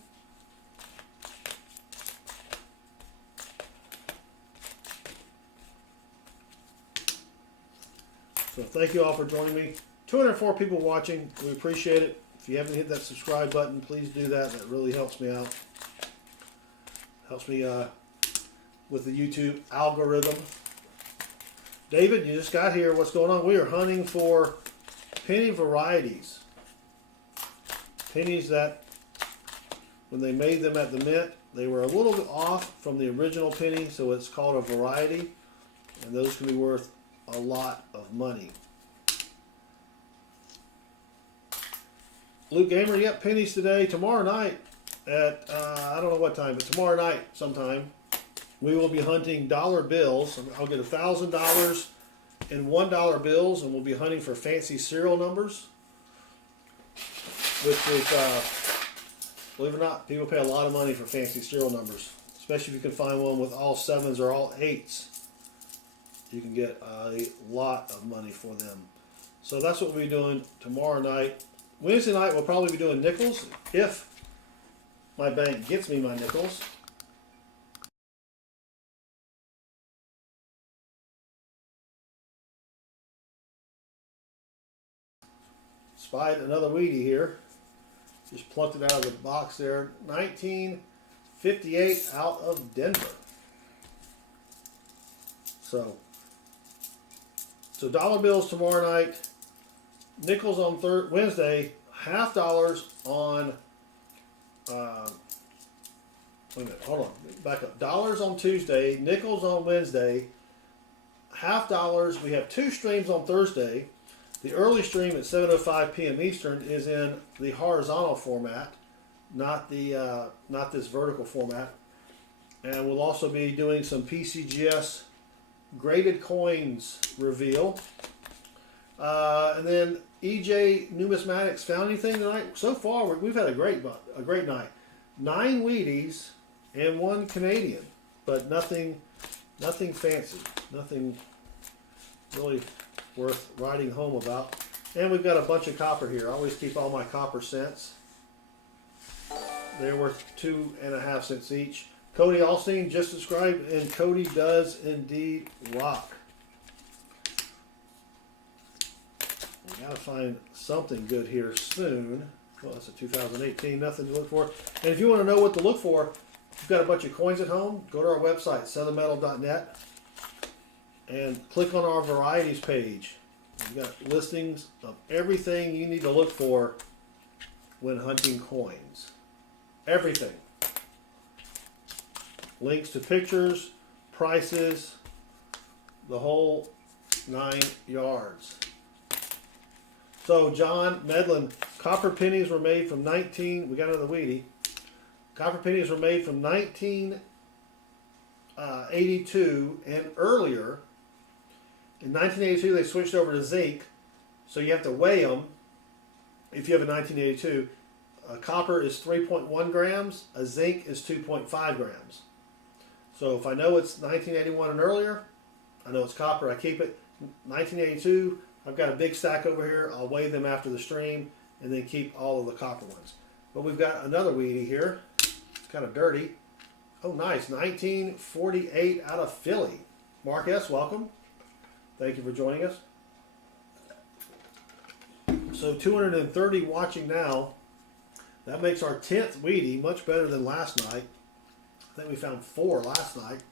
So thank you all for joining me. 204 people watching. We appreciate it. If you haven't hit that subscribe button, please do that. That really helps me out. Helps me with the YouTube algorithm. David, you just got here. What's going on? We are hunting for penny varieties. Pennies that, when they made them at the mint, they were a little bit off from the original penny, so it's called a variety, and those can be worth a lot of money. Luke Gamer, yep, pennies today. Tomorrow night at, I don't know what time, but tomorrow night sometime, we will be hunting dollar bills. I'll get $1,000 in $1 bills, and we'll be hunting for fancy serial numbers, which is, believe it or not, people pay a lot of money for fancy serial numbers, especially if you can find one with all 7s or all 8s. You can get a lot of money for them. So that's what we'll be doing tomorrow night. Wednesday night, we'll probably be doing nickels, if my bank gets me my nickels. Spied another Wheatie here. Just plucked it out of the box there. 1958 out of Denver. So dollar bills tomorrow night, nickels on Wednesday, $half on, wait a minute, hold on, back up. Dollars on Tuesday, nickels on Wednesday, half dollars. We have 2 streams on Thursday. The early stream at 7:05 p.m. Eastern is in the horizontal format, not this vertical format. And we'll also be doing some PCGS graded coins reveal. And then EJ Numismatics found anything tonight? So far, we've had a great night. 9 Wheaties and 1 Canadian, but nothing fancy, nothing really worth writing home about. And we've got a bunch of copper here. I always keep all my copper cents. They're worth 2.5 cents each. Cody Alstein just subscribed, and Cody does indeed rock. We gotta find something good here soon. Well, that's a 2018, nothing to look for. And if you want to know what to look for, if you've got a bunch of coins at home, go to our website, southernmetal.net, and click on our varieties page. We've got listings of everything you need to look for when hunting coins. Everything. Links to pictures, prices, the whole 9 yards. So John Medlin, copper pennies were made from we got another Wheatie. Copper pennies were made from 1982 and earlier. In 1982 they switched over to zinc, so you have to weigh them if you have a 1982. Copper is 3.1 grams, a zinc is 2.5 grams. So if I know it's 1981 and earlier, I know it's copper, I keep it. 1982, I've got a big stack over here. I'll weigh them after the stream and then keep all of the copper ones. But we've got another Wheatie here. It's kind of dirty. Oh, nice. 1948 out of Philly. Mark S., welcome. Thank you for joining us. So 230 watching now. That makes our 10th Wheatie, much better than last night. I think we found 4 last night.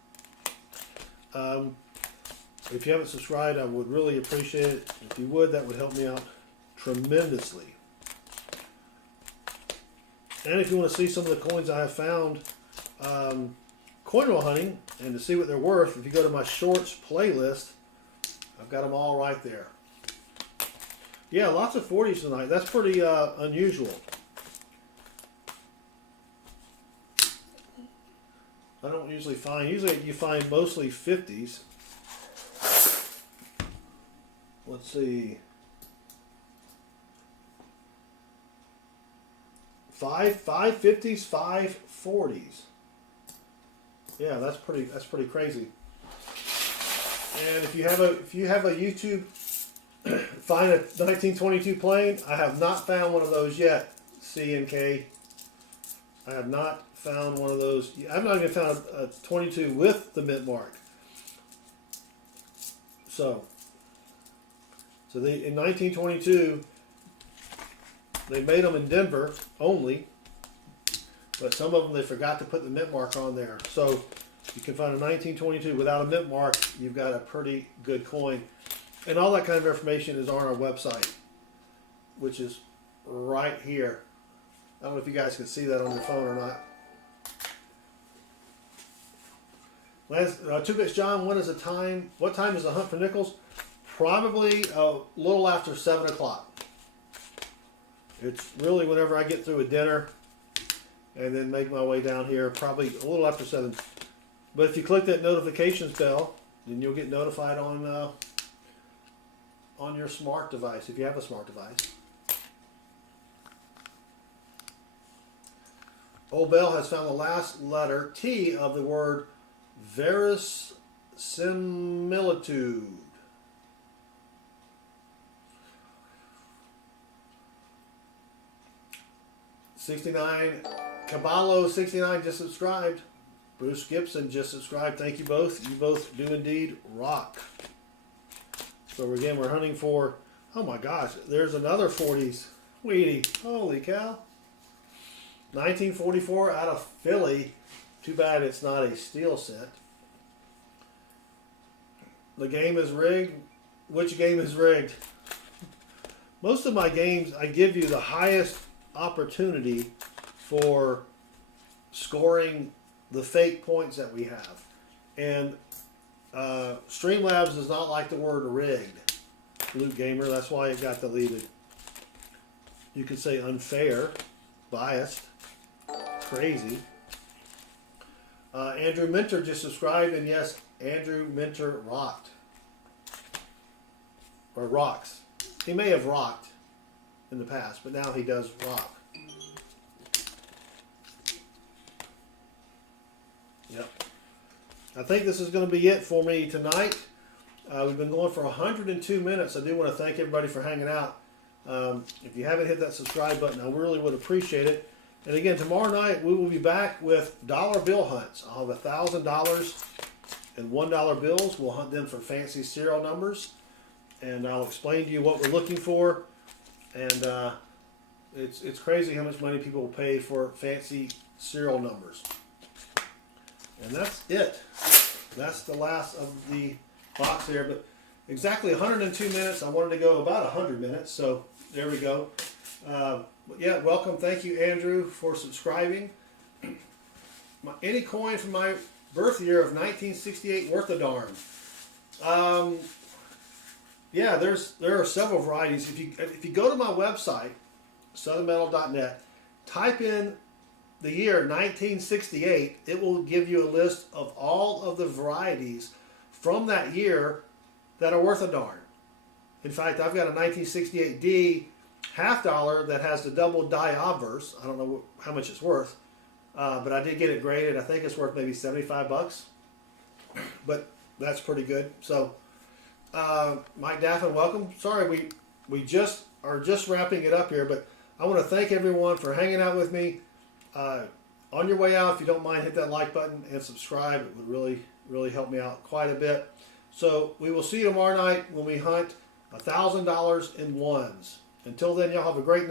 If you haven't subscribed, I would really appreciate it. If you would, that would help me out tremendously. And if you want to see some of the coins I have found, coinrollhunting, and to see what they're worth, if you go to my shorts playlist, I've got them all right there. Yeah, lots of 40s tonight. That's pretty unusual. I don't usually find, you find mostly 50s. Let's see. 5 50s, 5 40s. Yeah, that's pretty crazy. And if you have a YouTube, find a 1922 plane. I have not found one of those yet. CNK. I have not found one of those. I've not even found a 22 with the mint mark. So in 1922, they made them in Denver only, but some of them they forgot to put the mint mark on there. So you can find a 1922 without a mint mark. You've got a pretty good coin, and all that kind of information is on our website, which is right here. I don't know if you guys can see that on your phone or not. Two Bits John, what time is the hunt for nickels? Probably a little after 7 o'clock. It's really whenever I get through a dinner and then make my way down here, probably a little after 7. But if you click that notifications bell, then you'll get notified on your smart device, if you have a smart device. Old Bell has found the last letter, T, of the word verisimilitude. Caballo 69 just subscribed. Bruce Gibson just subscribed. Thank you both. You both do indeed rock. So again, we're hunting for, oh my gosh, there's another 40s Wheatie. Holy cow. 1944 out of Philly. Too bad it's not a steel set. The game is rigged. Which game is rigged? Most of my games, I give you the highest opportunity for scoring the fake points that we have. And Streamlabs does not like the word rigged, Luke Gamer. That's why it got deleted. You can say unfair, biased, crazy. Andrew Minter just subscribed, and yes, Andrew Minter rocked. Or rocks. He may have rocked in the past, but now he does rock. Yep. I think this is going to be it for me tonight. We've been going for 102 minutes. I do want to thank everybody for hanging out. If you haven't hit that subscribe button, I really would appreciate it. And again, tomorrow night we will be back with dollar bill hunts. I'll have $1,000 and $1 bills. We'll hunt them for fancy serial numbers, and I'll explain to you what we're looking for. And it's crazy how much money people will pay for fancy serial numbers. And that's it. That's the last of the box there. But exactly 102 minutes. I wanted to go about 100 minutes, so there we go. But yeah, welcome. Thank you, Andrew, for subscribing. Any coin from my birth year of 1968 worth a darn. Yeah, there are several varieties. If you go to my website, southernmetal.net, type in the year 1968, it will give you a list of all of the varieties from that year that are worth a darn. In fact, I've got a 1968D half dollar that has the double die obverse. I don't know how much it's worth, but I did get it graded. I think it's worth maybe 75 bucks, but that's pretty good. So, Mike Daffin, welcome. Sorry, we just are just wrapping it up here, but I want to thank everyone for hanging out with me. On your way out, if you don't mind, hit that like button and subscribe. It would really help me out quite a bit. So we will see you tomorrow night when we hunt $1,000 in ones. Until then, y'all have a great night.